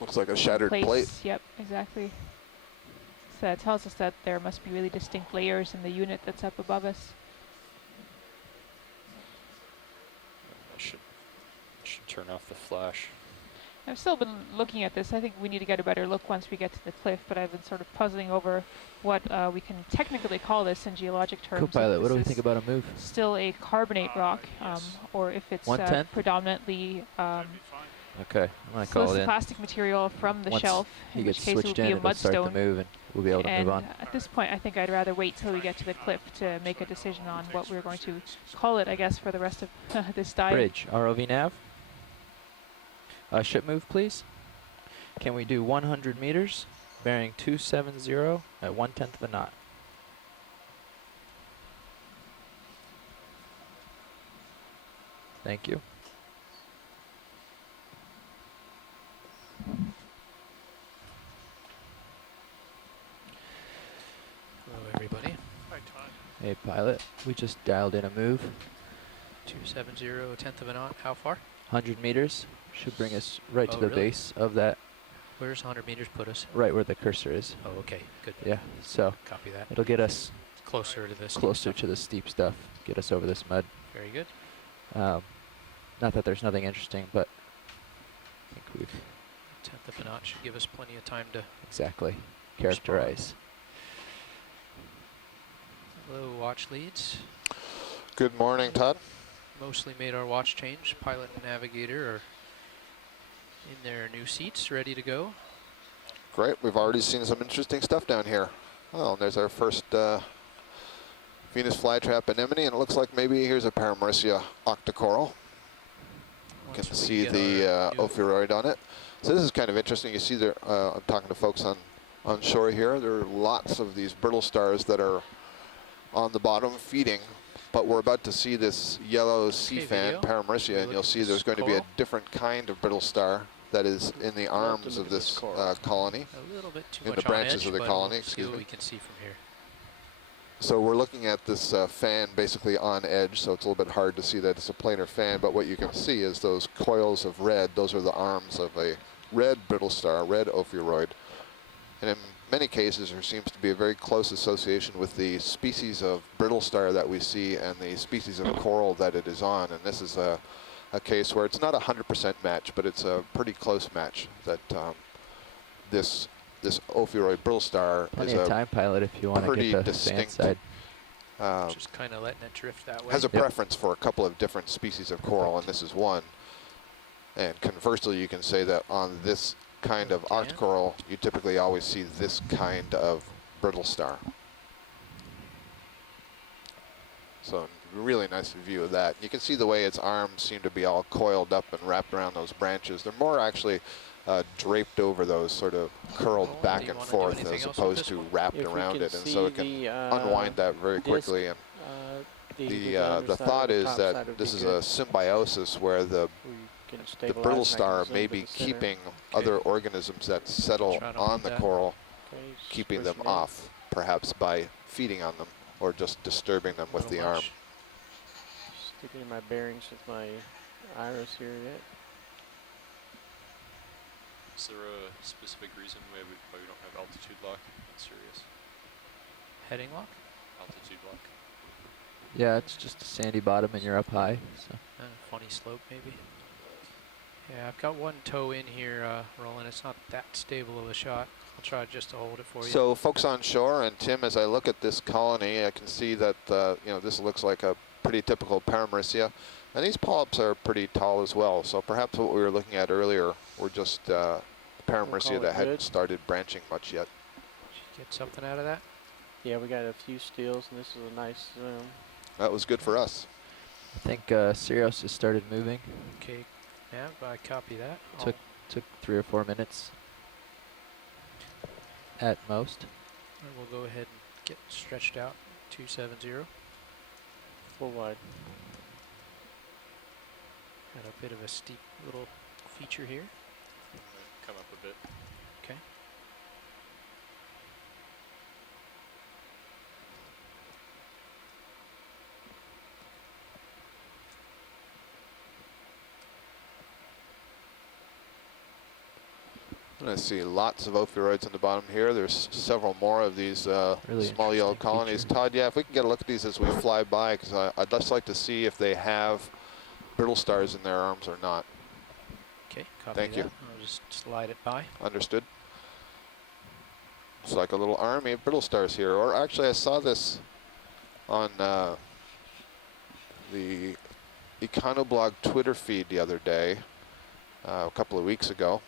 Looks like a shattered place. plate. Yep, exactly. So that tells us that there must be really distinct layers in the unit that's up above us. I should turn off the flash. I've still been looking at this. I think we need to get a better look once we get to the cliff, but I've been sort of puzzling over what we can technically call this in geologic terms. Co-pilot, what do we think about a move? Still a carbonate rock, or if it's predominantly okay, I'm going to call it in. plastic material from the Once shelf, he in gets which case it switched would be in, a it'll start to mudstone. move and we'll be able to move on. At this point, I think I'd rather wait till we get to the cliff to make a decision on what we're going to call it, I guess, for the rest of this dive. Bridge, ROV nav. Ship move, please. Can we do 100 meters, bearing 270 at 1/10 of a knot? Thank you. Hello, everybody. Hi, Todd. Hey, pilot. We just dialed in a move. 270, 1/10 of a knot. How far? 100 meters. Should bring us right to Oh, the really? base of that. Where's 100 meters put us? Right where the cursor is. Oh, okay. Good. Yeah, so Copy that. it'll get us Closer to this. closer to the steep stuff. Get us over this mud. Very good. Not that there's nothing interesting, but I think we've 1/10 of a knot should give us plenty of time to exactly characterize. Hello, watch leads. Good morning, Todd. Mostly made our watch change. Pilot and navigator are in their new seats, ready to go. Great, we've already seen some interesting stuff down here. Oh, and there's our first Venus flytrap anemone, and it looks like maybe here's a Paramecia Octa Coral. You can see the ophiuroid on it. So this is kind of interesting. You see there, I'm talking to folks on shore here. There are lots of these brittle stars that are on the bottom feeding, but we're about to see this yellow sea fan, Paramecia, and you'll see there's going to be a different kind of brittle star that is in the arms of this colony, A little bit too in much the branches on edge, of the but colony, we'll excuse see what me. we can see from here. So we're looking at this fan basically on edge, so it's a little bit hard to see that it's a planar fan, but what you can see is those coils of red. Those are the arms of a red brittle star, red ophiuroid. And in many cases, there seems to be a very close association with the species of brittle star that we see and the species of coral that it is on. And this is a case where it's not a 100% match, but it's a pretty close match that this ophiuroid brittle star Plenty is of a time, pilot, if you want to pretty get the fan distinct, side. Just kind of letting it drift that way. has a preference for a couple of different species of coral, and this is one. And conversely, you can say that on this kind of Octa Coral, you typically always see this kind of brittle star. So really nice view of that. You can see the way its arms seem to be all coiled up and wrapped around those branches. They're more actually draped over those, sort of curled back and forth, as opposed to wrapped around it, and so it can unwind that very quickly. And the thought is that this is a symbiosis where the brittle star may be keeping other organisms that settle on the coral, keeping them off, perhaps by feeding on them or just disturbing them with the arm. Sticking my bearings with my iris here yet. Is there a specific reason why we don't have altitude lock on Sirius? Heading lock? Altitude lock. Yeah, it's just a sandy bottom and you're up high. So. And a funny slope, maybe. Yeah, I've got one toe in here, Roland. It's not that stable of a shot. I'll try just to hold it for you. So folks on shore, and Tim, as I look at this colony, I can see that this looks like a pretty typical Paramaricia. And these polyps are pretty tall as well. So perhaps what we were looking at earlier were just Paramaricia that hadn't started branching much yet. Did you get something out of that? Yeah, we got a few steals, and this is a nice zoom. That was good for us. I think Sirius has started moving. Okay, yeah, I copy that. Took 3 or 4 minutes at most. And we'll go ahead and get stretched out, 270. Full wide. Got a bit of a steep little feature here. Come up a bit. Okay. And I see lots of ophiuroids on the bottom here. There's several more of these really small yellow colonies. Feature. Todd, yeah, if we can get a look at these as we fly by, because I'd just like to see if they have brittle stars in their arms or not. Okay, copy Thank that. you. I'll just slide it by. Understood. It's like a little army of brittle stars here. Or actually, I saw this on the Econoblog Twitter feed the other day, a couple of weeks ago.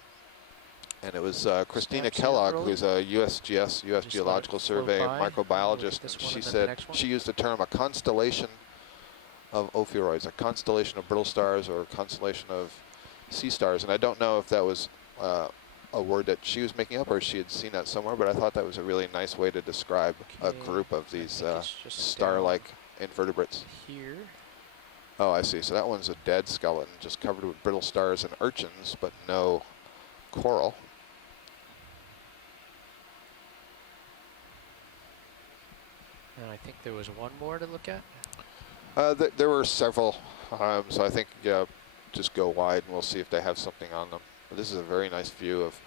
And it was Christina Kellogg, who's a USGS, U.S. Geological Survey microbiologist, and she said she used the term a constellation of ophiuroids, a constellation of brittle stars or a constellation of sea stars. And I don't know if that was a word that she was making up or she had seen that somewhere, but I thought that was a really nice way to describe a group of these star-like invertebrates. Here. Oh, I see. So that one's a dead skeleton, just covered with brittle stars and urchins, but no coral. And I think there was one more to look at. There were several, so I think just go wide and we'll see if they have something on them. But this is a very nice view of,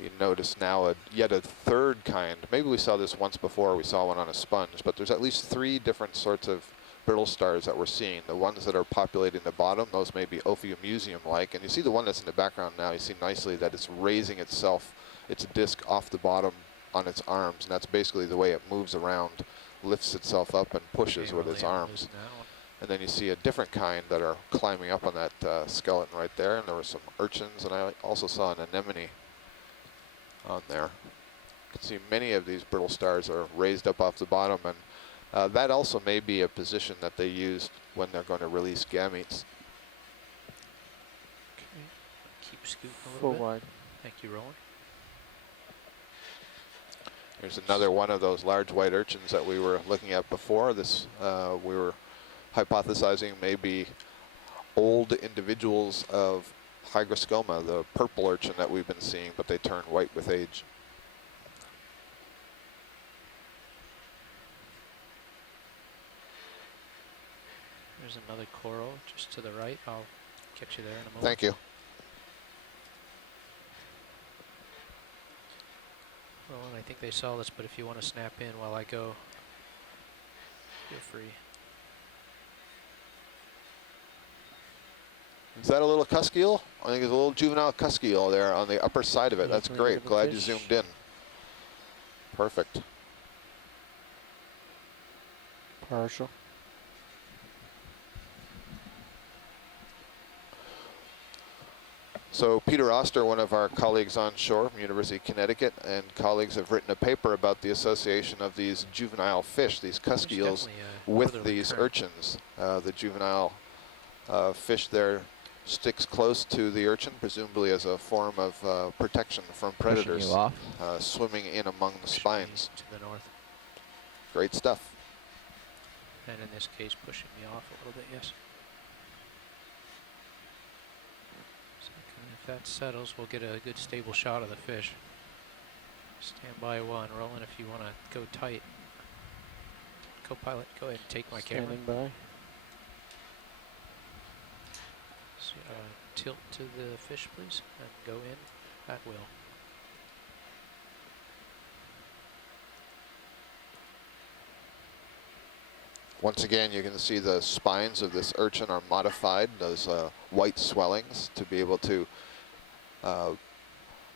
you notice now yet a third kind. Maybe we saw this once before, we saw one on a sponge, but there's at least 3 different sorts of brittle stars that we're seeing. The ones that are populating the bottom, those may be Ophiumuseum-like, and you see the one that's in the background now, you see nicely that it's raising itself, its disc off the bottom on its arms, and that's basically the way it moves around, lifts itself up and pushes with its arms. And then you see a different kind that are climbing up on that skeleton right there, and there were some urchins, and I also saw an anemone on there. You can see many of these brittle stars are raised up off the bottom, and that also may be a position that they use when they're going to release gametes. Okay. Keep scooting a Full little bit. wide. Thank you, Roland. There's another one of those large white urchins that we were looking at before. This we were hypothesizing maybe old individuals of hygroscoma, the purple urchin that we've been seeing, but they turn white with age. There's another coral just to the right. I'll get you there in a moment. Thank you. Well, and I think they saw this, but if you want to snap in while I go, feel free. Is that a little cusk eel? I think it's a little juvenile cusk eel there on the upper side of it. That's great. Glad you zoomed in. Perfect. Partial. So Peter Oster, one of our colleagues on shore from University of Connecticut, and colleagues have written a paper about the association of these juvenile fish, these cusk eels, with these urchins. The juvenile fish there sticks close to the urchin, presumably as a form of protection from predators, swimming in among the spines. To the north. Great stuff. And in this case, pushing me off a little bit, yes. If that settles, we'll get a good stable shot of the fish. Stand by one. Roland, if you want to go tight. Co-pilot, go ahead and take my camera. Standing by. So, tilt to the fish, please, and go in at will. Once again, you can see the spines of this urchin are modified, those white swellings, to be able to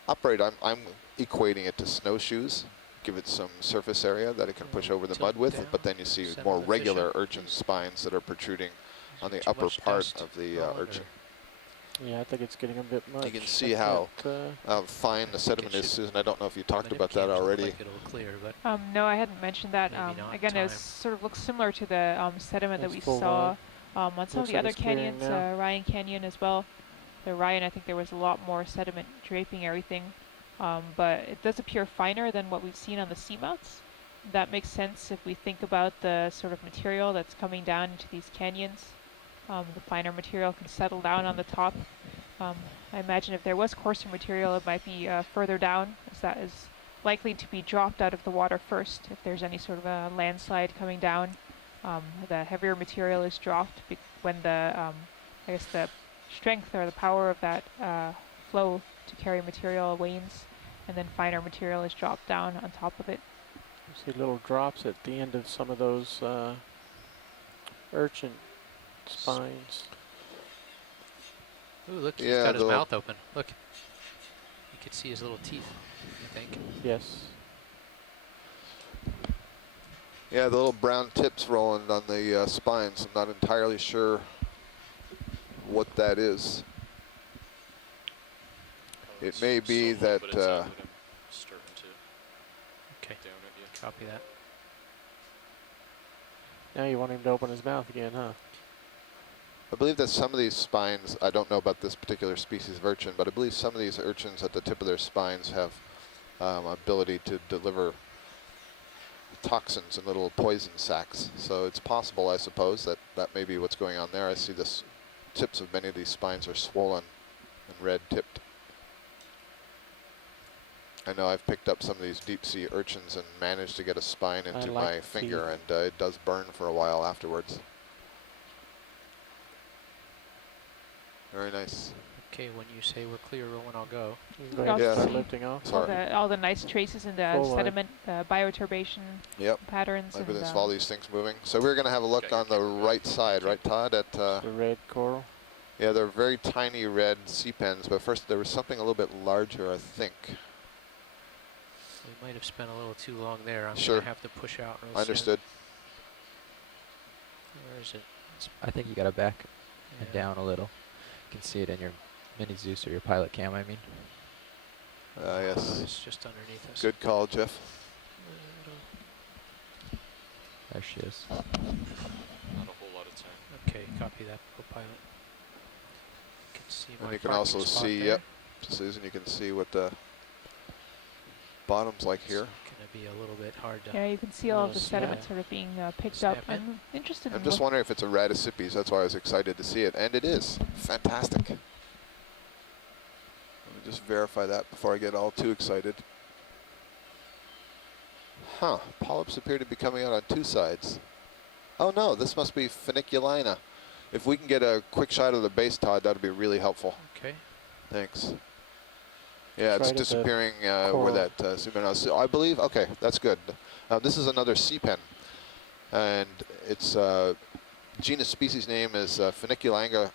operate. I'm equating it to snowshoes, give it some surface area that it can push over the mud with, but then you see more regular urchin spines that are protruding on the upper part of the urchin. Yeah, I think it's getting a bit much. You can see how fine the sediment is, Susan. I don't know if you talked about that already. No, I hadn't mentioned that. Again, it sort of looks similar to the sediment that we saw on some of the other canyons, Ryan Canyon as well. The Ryan, I think there was a lot more sediment draping everything, but it does appear finer than what we've seen on the seamounts. That makes sense if we think about the sort of material that's coming down into these canyons. The finer material can settle down on the top. I imagine if there was coarser material, it might be further down, as that is likely to be dropped out of the water first. If there's any sort of a landslide coming down, the heavier material is dropped when the, I guess the strength or the power of that flow to carry material wanes, and then finer material is dropped down on top of it. You see little drops at the end of some of those urchin spines. Ooh, look, he's got his mouth open. Look. You could see his little teeth, I think. Yes. Yeah, the little brown tips, Roland, on the spines. I'm not entirely sure what that is. It may be that... okay, copy that. Now you want him to open his mouth again, huh? I believe that some of these spines, I don't know about this particular species of urchin, but I believe some of these urchins at the tip of their spines have ability to deliver toxins in little poison sacs. So it's possible, I suppose, that that may be what's going on there. I see the tips of many of these spines are swollen and red tipped. I know I've picked up some of these deep sea urchins and managed to get a spine into my finger, and it does burn for a while afterwards. Very nice. Okay, when you say we're clear, Rowan, I'll go. Lifting off. All the nice traces in the sediment, bioturbation patterns. Evidence of all these things moving. So we're going to have a look on the right side, right, Todd? At the red coral. Yeah, they're very tiny red sea pens, but first there was something a little bit larger, I think. We might have spent a little too long there. I'm sure. Going to have to push out real Understood. Soon. Where is it? I think you got to back and down a little. You can see it in your mini Zeus or your pilot cam, I mean. Yes. It's just underneath us. Good call, Jeff. There she is. Not a whole lot of time. Okay, copy that, co-pilot. You can see and you can also see, there. Susan, you can see what the bottom's like here. It's going to be a little bit hard to... Yeah, you can see all of the sediment sort of being picked up. I'm interested in... I'm just wondering if it's a Radicipes. That's why I was excited to see it. And it is. Fantastic. just verify that before I get all too excited. Huh, polyps appear to be coming out on two sides. Oh no, this must be Funiculina. If we can get a quick shot of the base, Todd, that would be really helpful. Okay. Thanks. Yeah, it's Right at the disappearing where coral. that Siphonazoid, I believe, okay, that's good. This is another sea pen, and its genus species name is Funiculina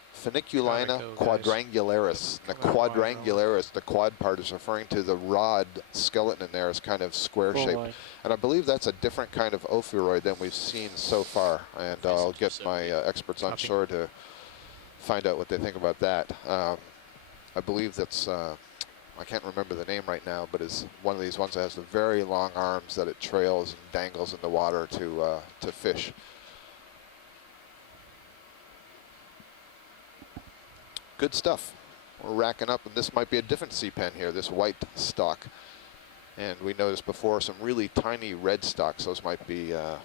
quadrangularis. The quadrangularis, the quad part, is referring to the rod skeleton in there is kind of square shaped. And I believe that's a different kind of ophiuroid than we've seen so far. And I'll get my experts on shore to find out what they think about that. I believe that's, I can't remember the name right now, but is one of these ones that has the very long arms that it trails and dangles in the water to fish. Good stuff. We're racking up, and this might be a different sea pen here, this white stock. And we noticed before some really tiny red stalks. Those might be, I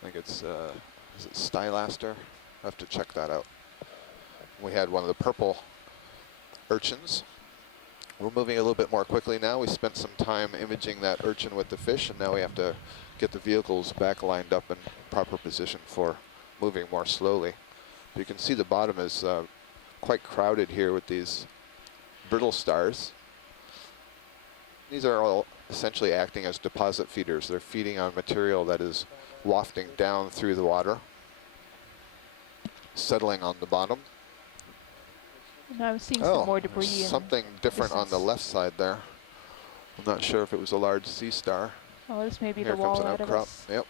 think it's, is it Stylaster? I have to check that out. We had one of the purple urchins. We're moving a little bit more quickly now. We spent some time imaging that urchin with the fish, and now we have to get the vehicles back lined up in proper position for moving more slowly. You can see the bottom is quite crowded here with these brittle stars. These are all essentially acting as deposit feeders. They're feeding on material that is wafting down through the water, settling on the bottom. And I'm seeing some more debris. Something different on the left side there. I'm not sure if it was a large sea star. Oh, this may be Here the wall comes an out of outcrop. us. Yep.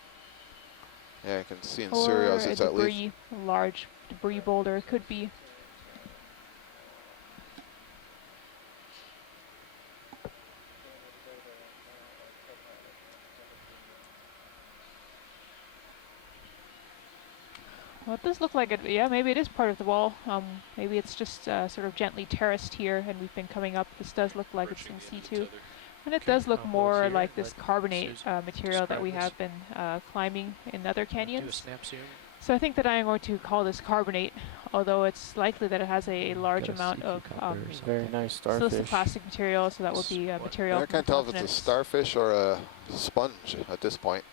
Yeah, I can see in Or Sirius a it's at least. large debris boulder. It could be. Well, it does look like it. Yeah, maybe it is part of the wall. Maybe it's just sort of gently terraced here, and we've been coming up. This does look like it's in situ, and it does look more like this carbonate material that we have been climbing in other canyons. So I think that I am going to call this carbonate, although it's likely that it has a large amount of very nice starfish. plastic material. So that would be material. I can't tell if it's a starfish or a sponge at this point.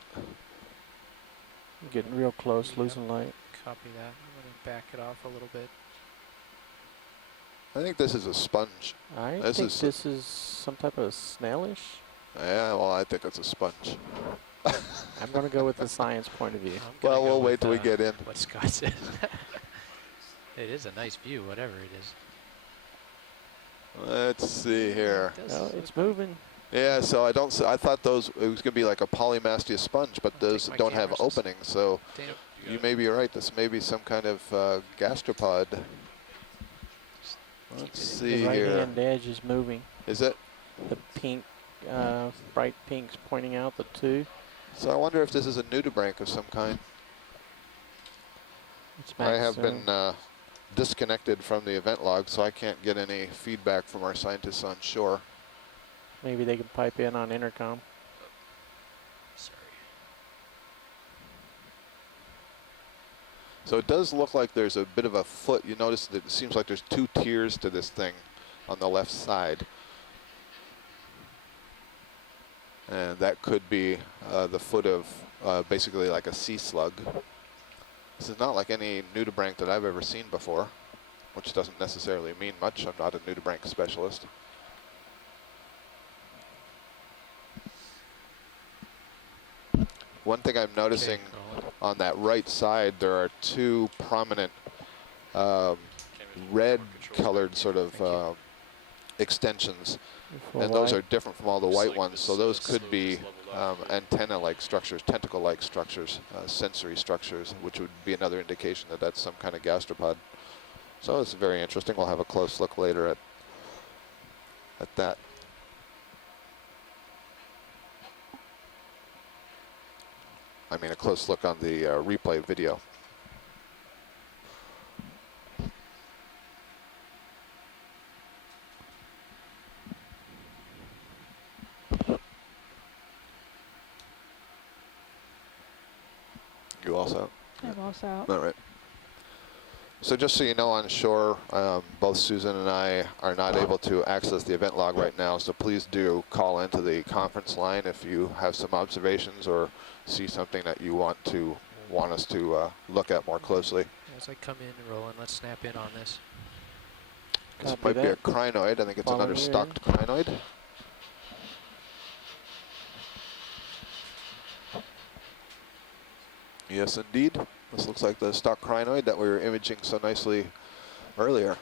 Getting real close, losing light. Copy that. I'm going to back it off a little bit. I think this is a sponge. I think this is some type of snailish. Yeah, well, I think it's a sponge. I'm going to go with the science point of view. Well, we'll wait till we get in. What Scott said. It is a nice view, whatever it is. Let's see here. Well, it's moving. Yeah, so I thought it was going to be like a polymastia sponge, but those don't have openings, so you may be right. This may be some kind of gastropod. Let's see the here. The right-hand edge is moving. Is it? The pink, bright pink's pointing out the two. So I wonder if this is a nudibranch of some kind. I have been disconnected from the event log, so I can't get any feedback from our scientists on shore. Maybe they can pipe in on intercom. Sorry. So it does look like there's a bit of a foot. You notice that it seems like there's two tiers to this thing on the left side. And that could be the foot of basically like a sea slug. This is not like any nudibranch that I've ever seen before, which doesn't necessarily mean much. I'm not a nudibranch specialist. One thing I'm noticing on that right side, there are two prominent red-colored sort of extensions, and those are different from all the white ones. So those could be antenna-like structures, tentacle-like structures, sensory structures, which would be another indication that that's some kind of gastropod. So it's very interesting. We'll have a close look later at that. I mean, a close look on the replay video. You all set? I'm all set. All right. So just so you know, on shore, both Susan and I are not able to access the event log right now, so please do call into the conference line if you have some observations or see something that you want us to look at more closely. As I come in and roll in, let's snap in on this. This might be a crinoid. I think it's another stocked crinoid. Yes, indeed. This looks like the stock crinoid that we were imaging so nicely earlier.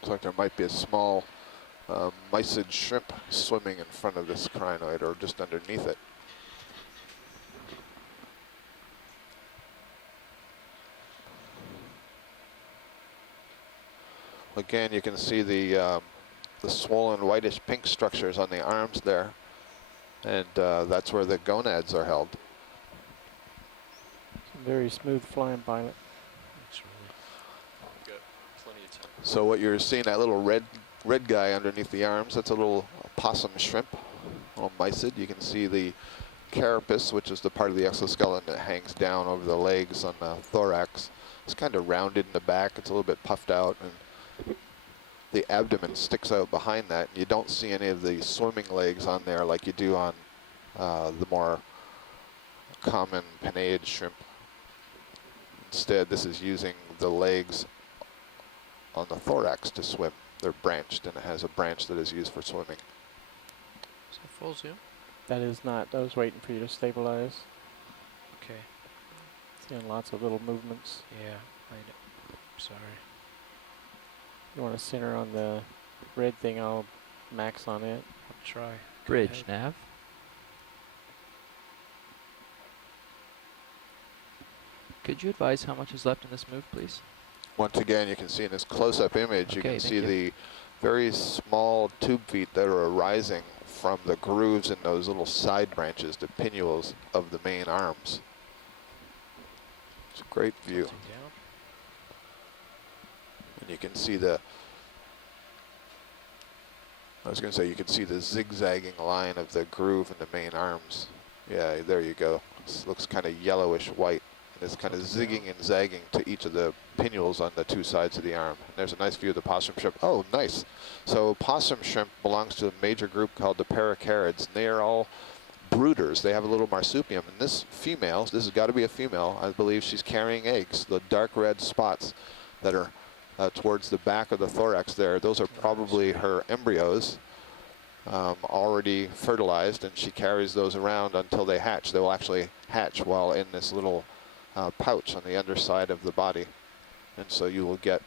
Looks like there might be a small mysid shrimp swimming in front of this crinoid or just underneath it. Again, you can see the swollen whitish pink structures on the arms there, and that's where the gonads are held. Very smooth flying pilot. Got plenty of time. So what you're seeing, that little red guy underneath the arms, that's a little possum shrimp, a little mysid. You can see the carapace, which is the part of the exoskeleton that hangs down over the legs on the thorax. It's kind of rounded in the back. It's a little bit puffed out, and the abdomen sticks out behind that. You don't see any of the swimming legs on there like you do on the more common Penaeid shrimp. Instead, this is using the legs on the thorax to swim. They're branched, and it has a branch that is used for swimming. So full zoom? That is not. I was waiting for you to stabilize. Okay. Seeing lots of little movements. Yeah, I know. Sorry. You want to center on the red thing, I'll max on it. I'll try. Bridge nav. Could you advise how much is left in this move, please? Once again, you can see in this close-up image, you can see the very small tube feet that are arising from the grooves in those little side branches, the pinnules of the main arms. It's a great view. And you can see you can see the zigzagging line of the groove in the main arms. Yeah, there you go. It looks kind of yellowish white. And it's kind of zigging and zagging to each of the pinnules on the two sides of the arm. And there's a nice view of the possum shrimp. Oh, nice. So possum shrimp belongs to a major group called the paracarids. And they are all brooders. They have a little marsupium. And this female, this has got to be a female, I believe she's carrying eggs. The dark red spots that are towards the back of the thorax there, those are probably her embryos already fertilized, and she carries those around until they hatch. They will actually hatch while in this little pouch on the underside of the body. And so you will get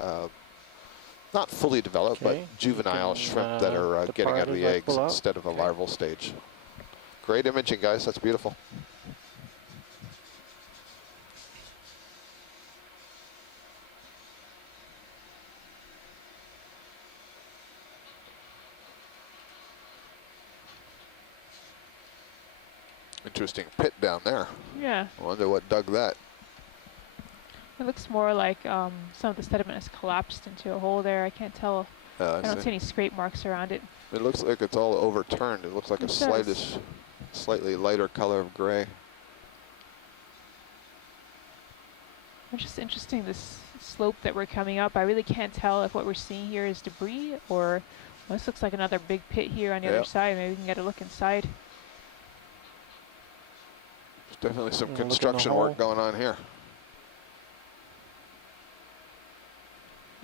not fully developed, but juvenile shrimp that are getting out of the eggs instead of a larval stage. Great imaging, guys. That's beautiful. Interesting pit down there. Yeah. I wonder what dug that. It looks more like some of the sediment has collapsed into a hole there. I can't tell. I don't see any scrape marks around it. It looks like it's all overturned. It looks like a slightly lighter color of gray. It's just interesting, this slope that we're coming up. I really can't tell if what we're seeing here is debris or this looks like another big pit here on the other side. Maybe we can get a look inside. There's definitely some construction work going on here.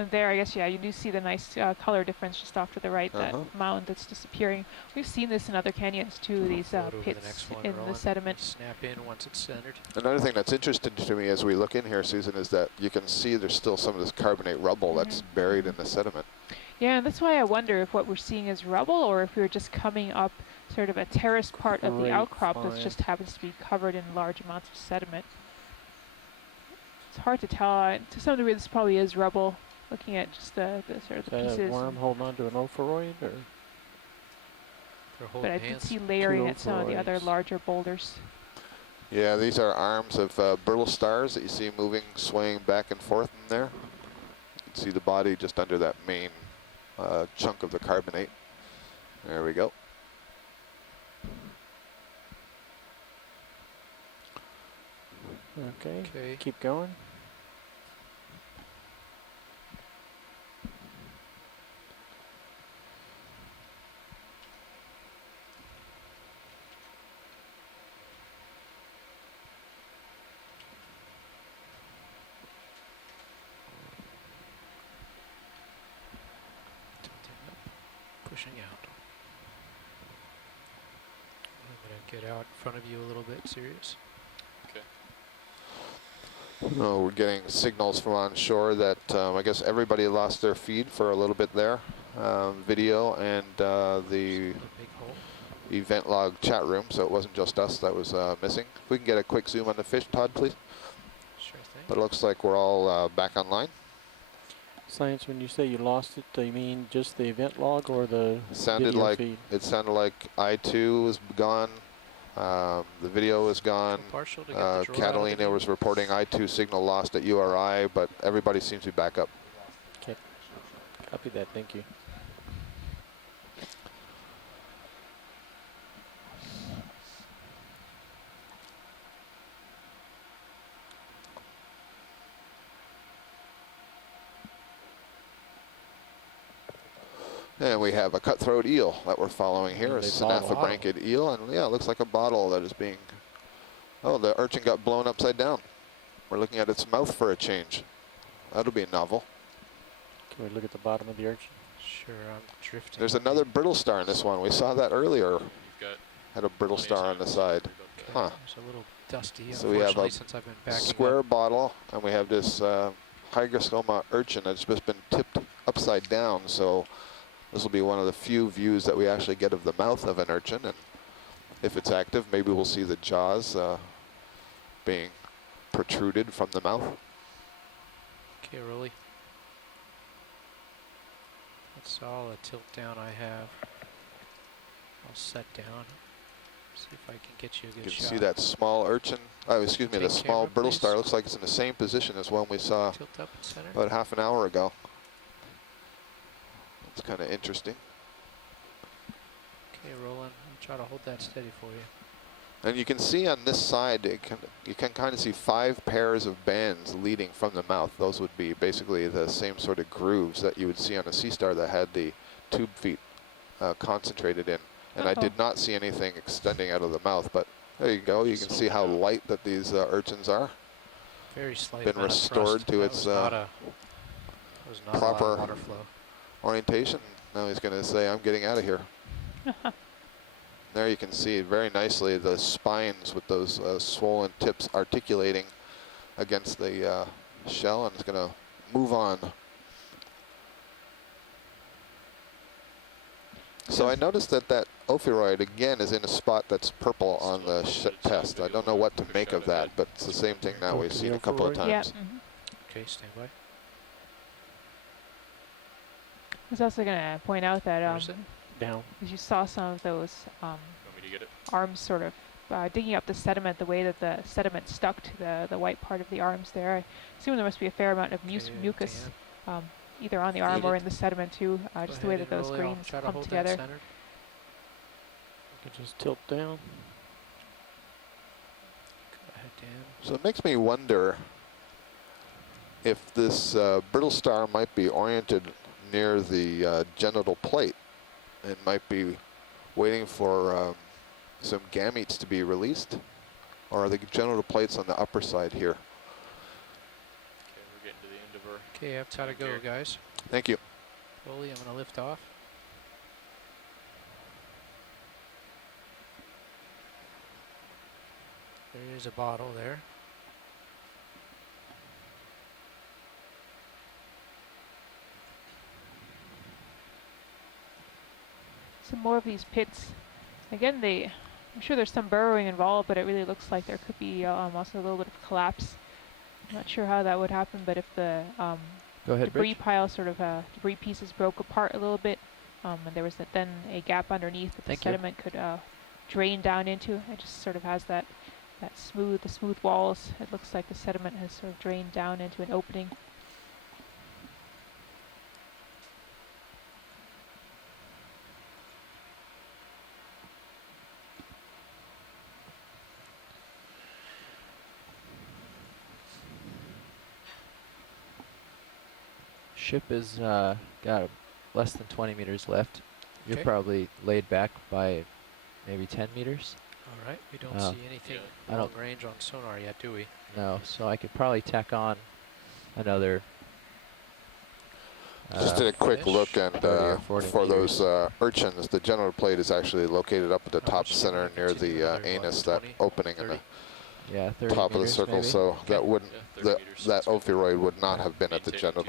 And there, I guess, yeah, you do see the nice color difference just off to the right, that mound that's disappearing. We've seen this in other canyons too, these pits in the sediment. Snap in once it's centered. Another thing that's interesting to me as we look in here, Susan, is that you can see there's still some of this carbonate rubble that's buried in the sediment. Yeah, and that's why I wonder if what we're seeing is rubble or if we're just coming up sort of a terraced part of the outcrop that just happens to be covered in large amounts of sediment. It's hard to tell. To some degree, this probably is rubble. Looking at just the sort of the pieces. A worm holding on to an ophoroid, or? But I did see layering at some of the other larger boulders. Yeah, these are arms of Brittle Stars that you see moving, swaying back and forth in there. You can see the body just under that main chunk of the carbonate. There we go. Okay, keep going. Pushing out. I'm going to get out in front of you a little bit, Sirius. Okay. Oh, we're getting signals from on shore that I guess everybody lost their feed for a little bit there. Video and the event log chat room, so it wasn't just us that was missing. If we can get a quick zoom on the fish, Todd, please. Sure thing. But it looks like we're all back online. Science, when you say you lost it, do you mean just the event log or the video feed? It sounded like I2 was gone. The video was gone. Catalina was reporting I2 signal lost at URI, but everybody seems to be back up. Okay. Copy that. Thank you. And we have a cutthroat eel that we're following here, a Synaphobranchid eel, and yeah, it looks like a bottle that is being, oh, the urchin got blown upside down. We're looking at its mouth for a change. That'll be novel. Can we look at the bottom of the urchin? Sure, I'm drifting. There's another brittle star in this one. We saw that earlier. Had a brittle star on the side. Huh. It's a little dusty, so we have a since I've been backing square up. bottle, and we have this hygroscoma urchin that's just been tipped upside down, so this will be one of the few views that we actually get of the mouth of an urchin, and if it's active, maybe we'll see the jaws being protruded from the mouth. Okay, Rolly. That's all the tilt down I have. I'll set down. See if I can get you a good You can shot. see that small urchin, oh, excuse me, the small camera, brittle please. star looks like it's in the same position as one we saw Tilt up and center. about half an hour ago. It's kind of interesting. Okay, Roland, I'll try to hold that steady for you. And you can see on this side, you can kind of see 5 pairs of bands leading from the mouth. Those would be basically the same sort of grooves that you would see on a sea star that had the tube feet concentrated in. And I did not see anything extending out of the mouth, but there you go. You can see how light that these urchins are. Very slight. Been restored to its proper water flow. Orientation. Now he's going to say, I'm getting out of here. There you can see very nicely the spines with those swollen tips articulating against the shell, and it's going to move on. So I noticed that that ophiroid again is in a spot that's purple on the test. I don't know what to make of that, but it's the same thing now we've seen a couple of times. Yeah. Okay, stand by. I was also going to point out that down. As you saw some of those arms sort of digging up the sediment, the way that the sediment stuck to the white part of the arms there. I assume there must be a fair amount of mucus either on the arm or in the sediment too, just the way that those grains come together. You can just tilt down. Go ahead, Dan. So it makes me wonder if this brittle star might be oriented near the genital plate and might be waiting for some gametes to be released, or are the genital plates on the upper side here? Okay, we're getting to the end of our... Okay, I have time to go, guys. Thank you. Rolly, I'm going to lift off. There is a bottle there. Some more of these pits. Again, I'm sure there's some burrowing involved, but it really looks like there could be also a little bit of collapse. I'm not sure how that would happen, but if the debris pile sort of debris pieces broke apart a little bit, and there was then a gap underneath that the sediment could drain down into, it just sort of has that the smooth walls. It looks like the sediment has sort of drained down into an opening. Ship is got less than 20 meters left. You're Okay. probably laid back by maybe 10 meters. All right, we don't Oh. see anything I long don't- range on sonar yet, do we? No, so I could probably tack on another. Just did a quick fish. look, and 30 or 40 for those meters. urchins, the genital plate is actually located up at the How top much do you center wanna near continue the another, what, anus, that 20? opening in 30? the Yeah, 30 top of the meters circle. maybe. So that wouldn't, Yeah, 30 meters that sounds good. ophiuroid would not have been at the Maintain genital